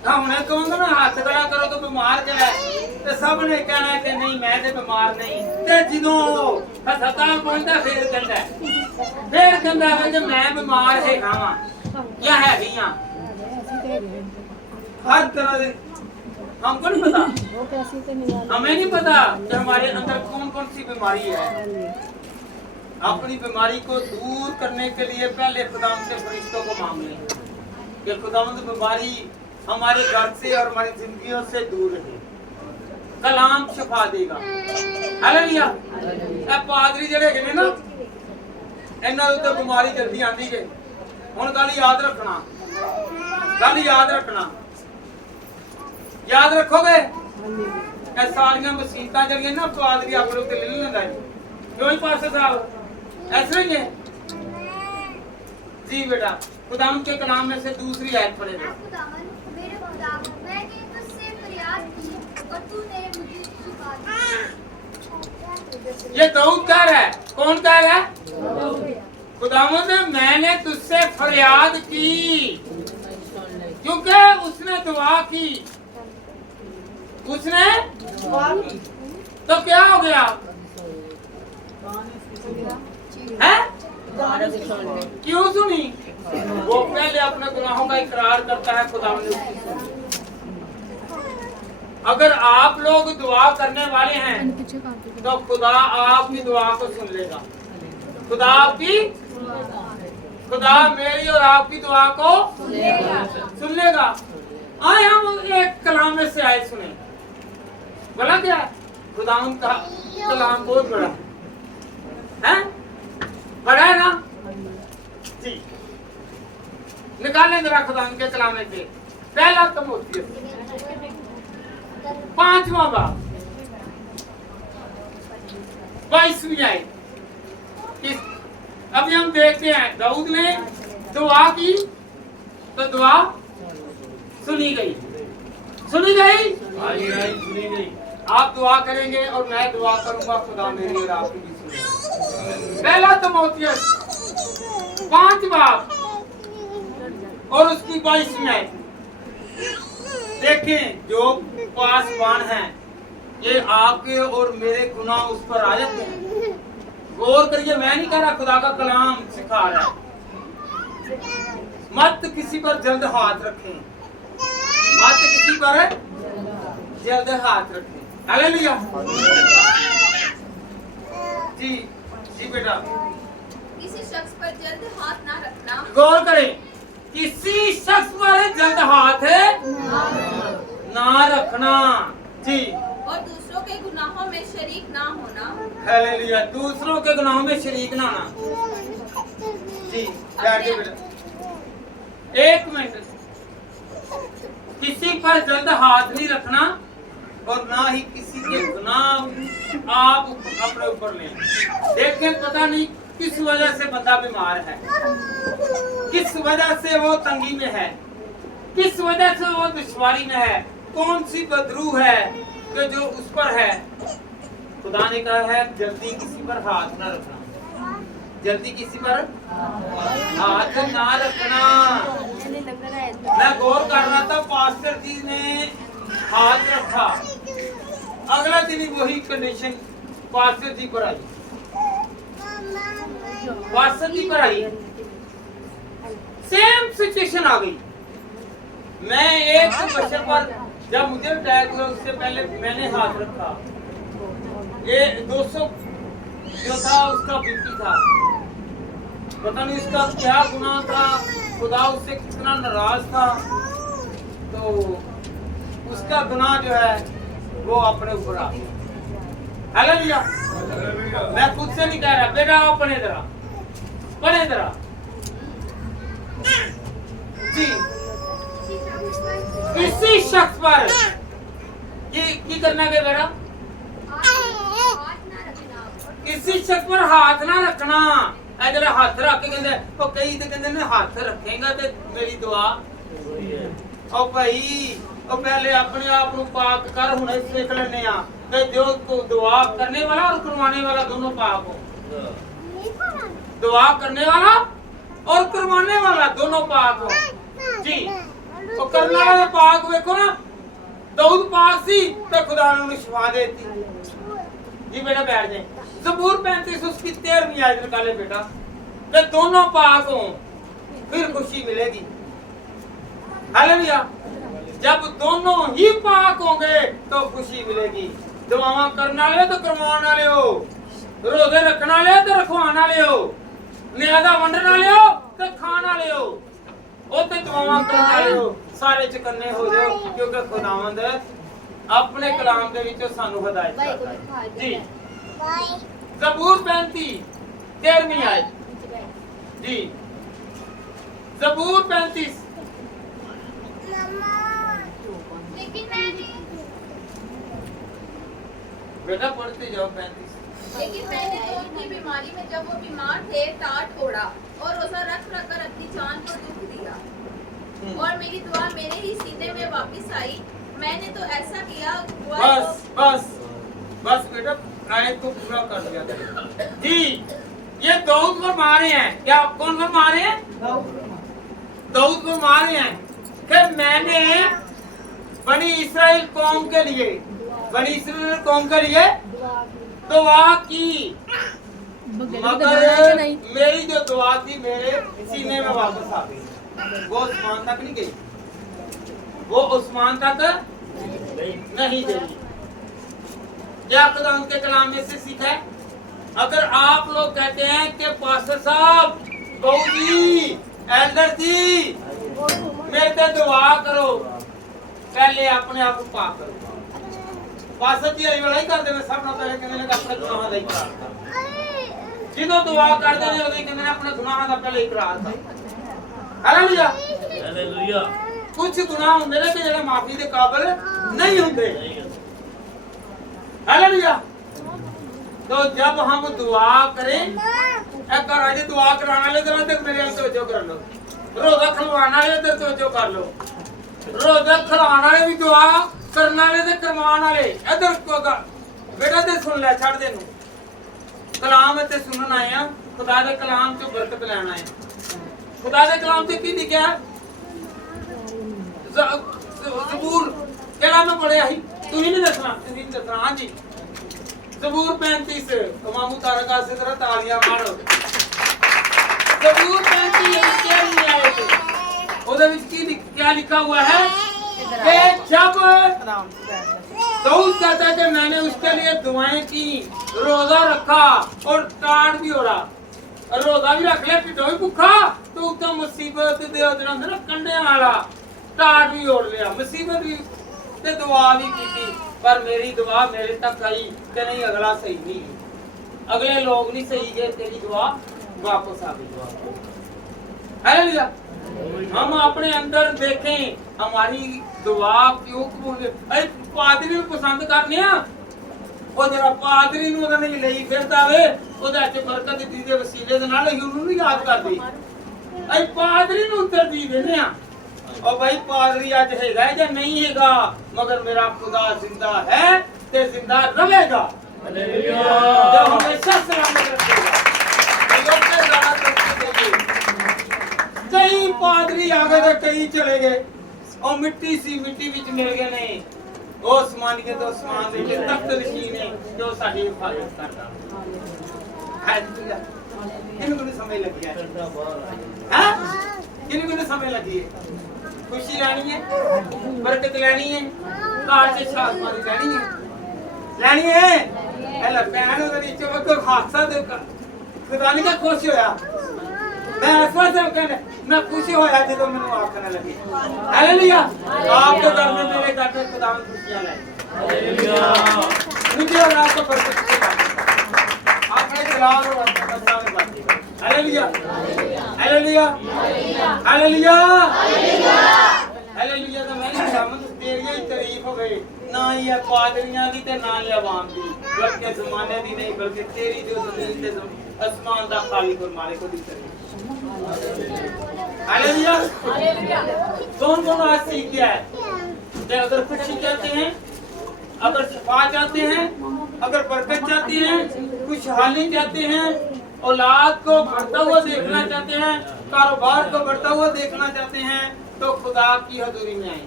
हमने कहूँगा ना हाथ खड़ा करो तो बीमार क्या है, तो सब ने कहना है कि नहीं मैं तो बीमार नहीं, ते जिदों हस्पताल पहुंचता फिर कहता है कि मैं बीमार है ना या है भी हां। हर तरह से हमको नहीं पता, हमें नहीं पता कि हमारे अंदर कौन कौन सी बीमारी है। अपनी बीमारी को दूर करने के लिए पहले खुदावंद के फरिश्तों को मांग लें कि खुदावंद बीमारी हमारे घर से और हमारी जिंदगियों से दूर रहे। कलाम शिफा देगा। हालेलुया। ए पादरी जेड़े ने ना इन्हां उत्ते बीमारी जल्दी आंदी है। हुण गल याद रखना, गल याद रखना, याद रखोगे। ए सारियां मुसीबतां जड़ियां ना पादरी अपने उत्ते ले लैंदा है। क्यों ही पास्टर साहब ऐसे ही है जी बेटा। खुदावंद के कलाम में से दूसरी आयत पढ़ेगा। मेरे खुदावंद, मैंने तुझसे फरियाद की और तूने मुझे छुपा दिया। ये दाऊद कह रहा है। कौन कह रहा है? खुदावंद मैंने तुझसे फरियाद की, क्योंकि उसने दुआ की। उसने तो क्या हो गया है? क्यों सुनी? वो पहले अपने गुनाहों का इकरार करता है, खुदावंद ने उसकी सुनी। अगर आप लोग दुआ करने वाले हैं तो खुदा आपकी दुआ को सुन लेगा। खुदा मेरी और आपकी दुआ को सुन लेगा। आए हम एक कलाम में से आए सुने। बोला क्या? खुदावंद का कलाम बहुत बड़ा है, बड़ा है ना जी। निकालें जरा खुदावंद के कलाम में से पहला तीमुथियुस 5वां बाब 22वीं आयत। अभी हम देखते हैं दाऊद ने दुआ की तो दुआ सुनी गई। सुनी गई, सुनी गई। आप दुआ करेंगे और मैं दुआ करूंगा, खुदा मेरी और आपकी भी सुनेगा। पहला तीमुथियुस 5 बाब और उसकी 22वीं आयत। देखें जो पासवान हैं ये आपके और मेरे गुनाह उस पर आ जाते हैं। गौर करिए, मैं नहीं कह रहा, खुदा का कलाम सिखा रहा है। मत किसी पर जल्द हाथ रखें, मत किसी पर जल्द हाथ रखें। हालेलुया जी जी बेटा। किसी शख्स पर जल्द हाथ ना रखना। गौर करें, किसी शख्स पर जल्द हाथ ना रखना जी। और दूसरों के गुनाहों में शरीक ना होना। हालेलुया। दूसरों के गुनाहों में शरीक ना होना जी। बैठिए बेटा, एक मिनट। किसी पर जल्द हाथ नहीं रखना और ना ही किसी के गुनाह आप अपने ऊपर लें। देखें, पता नहीं किस वजह से बंदा बीमार है, किस वजह से वो तंगी में है, किस वजह से वो दुश्वारी में है, कौन सी बदरू है कि जो उस पर है। खुदा ने कहा है जल्दी किसी पर हाथ ना रखना, जल्दी किसी पर हाथ ना रखना। मैं गौर कर रहा था, पास्टर जी ने हाथ रखा, अगला दिन ही वही कंडीशन पास्टर जी पर आई। पास्टर जी पर आई, सेम सिचुएशन आ गई। मैं एक बच्चे पर जब मुझे अटैक हुआ उससे पहले मैंने हाथ रखा। ये 200 जो था उसका बीपी था, पता नहीं उसका क्या गुनाह था, खुदा उससे कितना नाराज था, तो उसका गुनाह जो है वो अपने ऊपर आ गया। हालेलुया। मैं खुद से नहीं कह रहा, बेटा आओ पढ़े जरा, पढ़े जरा जी। किसी शख्स पर की करना है बेटा, किसी शख्स पर हाथ ना रखना। ऐ जरा हाथ रख के कहते ओ कई ते कहते ने हाथ रखेगा ते मेरी दुआ ओ भाई ओ पहले अपने आप को पाक कर। हुणे सीख लेने आ कि जो तू दुआ करने वाला और करवाने वाला दोनों पाक हो। दुआ करने वाला और करवाने वाला दोनों पाक हो जी। तो करने वाला पाक देखो ना, दाऊद पाक सी तो खुदा ने उन्हें शिफा देती जी। बेटा बैठ जाए। ज़बूर 35 उसकी 13वीं आयत निकाले बेटा, कि दोनों पाक हो फिर खुशी मिलेगी। हालेलुया। जब दोनों ही पाक होंगे तो खुशी मिलेगी। दुआवां करने वाले तो करवाने वाले हो। रोजे रखने वाले हो तो रखवाने वाले हो, न्यादा वंडन वाले हो तो खाने वाले हो, ਉਹ ਤੇ ਦੁਆਵਾਂ ਕਰਨ ਵਾਲੇ ਹੋ, ਸਾਰੇ ਚਕੰਨੇ ਹੋ ਜਾਓ ਕਿਉਂਕਿ ਖੁਦਾਵੰਦ ਆਪਣੇ ਕਲਾਮ ਦੇ ਵਿੱਚੋਂ ਸਾਨੂੰ ਹਦਾਇਤ ਕਰਦਾ ਹੈ ਜੀ। ਜ਼ਬੂਰ 35 13ਵੀਂ ਆਇਤ ਜੀ। ਜ਼ਬੂਰ 35 लेकिन मैंने बेटा पढ़ते जाओ 35। लेकिन मैंने तो उनकी बीमारी में जब वो बीमार थे टाट छोड़ा और रोजा रख कर अपनी जान को दुख दिया और मेरी दुआ मेरे ही सीने में वापस आई। मैंने तो ऐसा किया बस बस बस बेटा आयत को पूरा कर दिया जी। ये दाऊद को मारे हैं, क्या कौन को मारे हैं? दाऊद को मारे हैं कि मैंने बनी इस्राएल कौम के लिए, बनी इस्राएल कौम के लिए दुआ की, मगर मेरी जो दुआ थी मेरे सीने में वापस आ गई, वो आसमान तक नहीं गई, वो आसमान तक नहीं गई। क्या खुदा उनके कलाम में से सीखा है? अगर आप लोग कहते हैं कि पास्टर साहब, बहू जी, एल्डर जी, मेरे से दुआ करो, पहले अपने आप को पाक करो। पास्टर जी अली वाला ही कर देने, सब ना पहले कहने लगा अपने गुनाह दा इकरार कर। जिदों दुआ कर देने उदों कहने अपने गुनाह दा पहले इकरार कर। Hallelujah hallelujah. कुछ गुनाह हुंदे ने कि जेड़े माफी दे काबिल नहीं हुंदे। हालेलुया। तो जब हम दुआ करें, घर आज दुआ कराने वाले तरह तक मेरे हाल तवज्जो कर लो, रोजा खलवाने वाले इधर तवज्जो कर लो, रोजा खलवाने वाले भी दुआ करने वाले ते करवाने वाले इधर को बेटा ते सुन ले, छड़ दे नु कलाम ते सुनन आए हैं, खुदा दे कलाम चों बरकत लेना है। खुदा दे कलाम ते की लिखा है? ज़बूर केड़ा मैं पढ़िया ही, तू ही नहीं दसना, तू ही नहीं दसना। हां जी ज़बूर 35 मामू तारका से तरह तालियां मारो। ज़बूर 35 क्या लिखा है? ओदे विच की क्या लिखा हुआ है कि जब दाऊद कहता है कि मैंने उसके लिए दुआएं की, रोजा रखा और टाट भी ओढ़ा, रोजा भी रख लिया, पिटो भी भूखा, तो उत्तम मुसीबत दे उधर अंदर कंडे वाला टाट भी ओढ़ लिया, मुसीबत भी ते दुआ भी की, पर मेरी दुआ मेरे तक आई कि नहीं अगला सही नहीं, अगले लोग नहीं सही गए, तेरी दुआ वापस आ गई। हालेलुया। हम अपने अंदर देखें हमारी दुआ क्यों कबूल। अरे पादरी ਨੂੰ ਪਸੰਦ ਕਰਨੇ ਆ, ਉਹ ਜਿਹੜਾ ਪਾਦਰੀ ਨੂੰ ਉਹਦਾ ਨਹੀਂ ਲਈ ਫਿਰਦਾ ਵੇ, ਉਹਦੇ ਵਿੱਚ ਬਰਕਤ ਦੀ ਦੇ ਵਸੀਲੇ ਦੇ ਨਾਲ ਹੀ ਉਹਨੂੰ ਨਹੀਂ ਯਾਦ ਕਰਦੇ। ਅਈ ਪਾਦਰੀ ਨੂੰ ਉੱਤਰ ਦੀ ਦਿੰਦੇ ਆ, ਉਹ ਭਾਈ ਪਾਦਰੀ ਅੱਜ ਹੈਗਾ ਜਾਂ ਨਹੀਂ ਹੈਗਾ, ਮਗਰ ਮੇਰਾ ਖੁਦਾ ਜ਼ਿੰਦਾ ਹੈ ਤੇ ਜ਼ਿੰਦਾ ਰਹੇਗਾ। ਹਾਲੇਲੂਇਆ। ਜੋ ਹਮੇਸ਼ਾ ਸਲਾਮਤ ਰੱਖੇਗਾ। ਲੋਕਾਂ ਦਾ ਤਰੱਕੀ ਦੇਗੇ। ਕਈ ਪਾਦਰੀ ਆ ਗਏ ਤੇ ਕਈ ਚਲੇ ਗਏ, ਉਹ ਮਿੱਟੀ ਸੀ ਮਿੱਟੀ ਵਿੱਚ ਮਿਲ ਗਏ ਨੇ, ਉਹ ਅਸਮਾਨੀਏ ਤੋਂ ਅਸਮਾਨ ਦੇ ਵਿੱਚ ਤਖਤ ਨਸ਼ੀਨ ਹੈ ਜੋ ਸਾਡੀ ਹਿਫਾਜ਼ਤ ਕਰਦਾ। ਹਾਲੇਲੂਇਆ। ਕਿਹਨੂੰ ਨੂੰ ਸਮਝ ਲੱਗੀ ਹੈ? ਹਾਂ ਕਿਹਨੂੰ ਨੂੰ ਸਮਝ ਲੱਗੀ ਹੈ? खुशी लेनी है, बरकत लेनी है, कार से शासमानी लेनी है। एला भैन ओदे नीचे कोई हादसा दे खुदा नहीं का खुश होया, मैं ऐसा से कहने मैं खुश होया जब मैनू आखने लगे। हालेलुया। आपके घर में मेरे घर में खुदा ने खुशियां लाई। हालेलुया। मुझे और आपको बरकत दे, अपने जलाल और अपने सामने बातें। Hallelujah hallelujah hallelujah hallelujah. तो मैं समझ तेरी ही तारीफ हो गई, ना ये पादरियां दी ते ना ये आवाम दी, बल्कि ज़माने दी नहीं बल्कि तेरी जो ज़मीन ते आसमान दा खालिक और मालिक दी तारीफ। Hallelujah hallelujah. कौन-कौन आज सीख गया है? कि अगर खुशी चाहते हैं, अगर शफा चाहते हैं, अगर बरकत चाहते हैं, खुशहाली चाहते हैं, औलाद को बढ़ता हुआ देखना चाहते हैं, कारोबार को बढ़ता हुआ देखना चाहते हैं, तो खुदा की हजूरी में आए।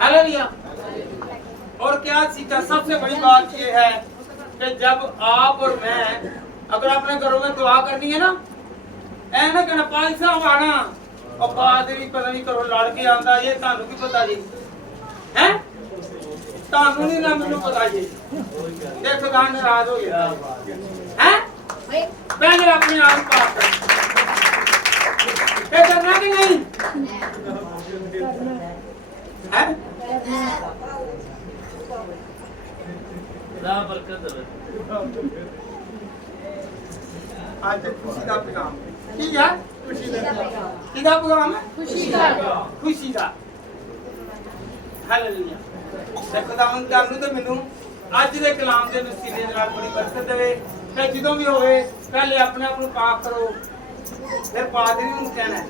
हालेलुया। और क्या सीखा? सबसे बड़ी बात यह है कि जब आप और मैं अगर अपने घरों में दुआ करनी है ना, ऐ ना कहना पाल साहब आना और पादरी पता नहीं करो लड़ के आंदा, ये तानू की पता जी है ਤੁਹਾਨੂੰ ਨਹੀਂ ਨਾ ਮੈਨੂੰ ਪਤਾ ਜੀ ਇਹ ਖੁਦਾ ਨਾਰਾਜ਼ ਹੋ ਗਿਆ ਹੈ पहले अपने आप पाक कर ये करना कि नहीं है खुदा बरकत दे आज खुशी का पैगाम ठीक है खुशी का पैगाम है खुशी का हालेलुया ते खुदावंद ਤੁਹਾਨੂੰ ਤੇ ਮੈਨੂੰ ਅੱਜ ਦੇ ਕਲਾਮ ਦੇ ਵਸੀਲੇ ਨਾਲ ਬੜੀ ਬਰਕਤ ਦੇਵੇ ਤੇ ਜਦੋਂ ਵੀ ਹੋਵੇ ਪਹਿਲੇ ਆਪਣੇ ਆਪ ਨੂੰ ਪਾਕ ਕਰੋ ਫਿਰ ਪਾਦਰੀ ਨੂੰ ਕਹਿਣਾ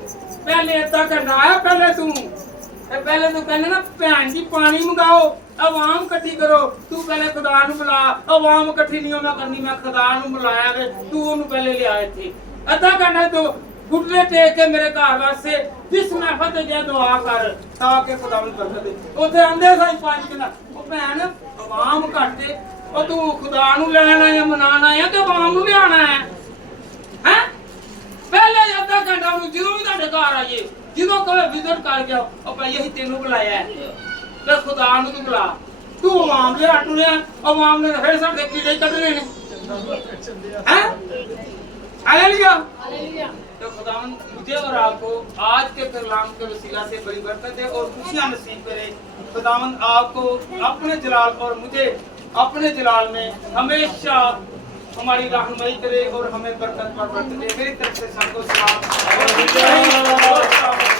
ਪਹਿਲੇ ਏਦਾਂ ਕਰਨਾ ਆ ਪਹਿਲੇ ਤੂੰ ਕਹਿੰਦਾ ਨਾ ਭੈਣ ਜੀ ਪਾਣੀ ਮੰਗਾਓ ਆਵਾਮ ਇਕੱਠੀ ਕਰੋ ਤੂੰ ਪਹਿਲੇ ਖੁਦਾ ਨੂੰ ਬੁਲਾ ਆਵਾਮ ਇਕੱਠੀ ਨਹੀਂ ਮੈਂ ਕਰਨੀ ਮੈਂ ਖੁਦਾ ਨੂੰ ਬੁਲਾਇਆ ਵੇ ਤੂੰ ਉਹਨੂੰ ਪਹਿਲੇ ਲਿਆ ਇੱਥੇ ਅੱਧਾ ਘੰਟਾ ਤੂੰ ਗੁੱਟਲੇ ਟੇਕ ਕੇ ਮੇਰੇ ਘਰ ਵਾਸਤੇ ਜਿਸ ਮਹਿਫਲ ਤੇ ਜਾ ਦੁਆ ਕਰ ਤਾਂ ਕਿ ਖੁਦਾ ਨੂੰ ਬਰਕਤ ਦੇ ਉੱਥੇ ਆਂਦੇ ਸਾਈ ਪੰਜ ਕਿਨਾ ਉਹ ਭੈਣ ਆਵਾਮ ਘੱਟੇ ਉਹ ਤੂੰ ਖੁਦਾ ਨੂੰ ਲੈਣਾ ਹੈ ਮਨਾਣਾ ਹੈ ਤੇ ਆਵਾਮ ਨੂੰ ਲਿਆਣਾ ਹੈ ਹੈ ਪਹਿਲੇ ਅੱਧਾ ਘੰਟਾ ਨੂੰ ਜਦੋਂ ਵੀ ਤੁਹਾਡੇ ਘਰ ਆਈਏ ਜਦੋਂ ਕੋਈ ਵਿਜ਼ਿਟ ਕਰ ਗਿਆ ਉਹ ਭਾਈ ਅਸੀਂ ਤੈਨੂੰ ਬੁਲਾਇਆ ਹੈ ਤੇ ਖੁਦਾ ਨੂੰ ਤੂੰ ਬੁਲਾ ਤੂੰ ਆਵਾਮ ਦੇ ਆਟੂ ਨੇ ਆਵਾਮ ਨੇ ਫਿਰ ਸਾਡੇ ਕੀੜੇ ਕੱਢਣੇ ਨੇ हैं हालेलुया तो खुदावंद मुझे और आपको आज के कलाम के वसीला से बड़ी बरकत दे और खुशियां नसीब करे खुदावंद आपको अपने जलाल और मुझे अपने जलाल में हमेशा हमारी रहनुमाई करे और हमें बरकत पर बरकत दे मेरी तरफ से सबको सलाम और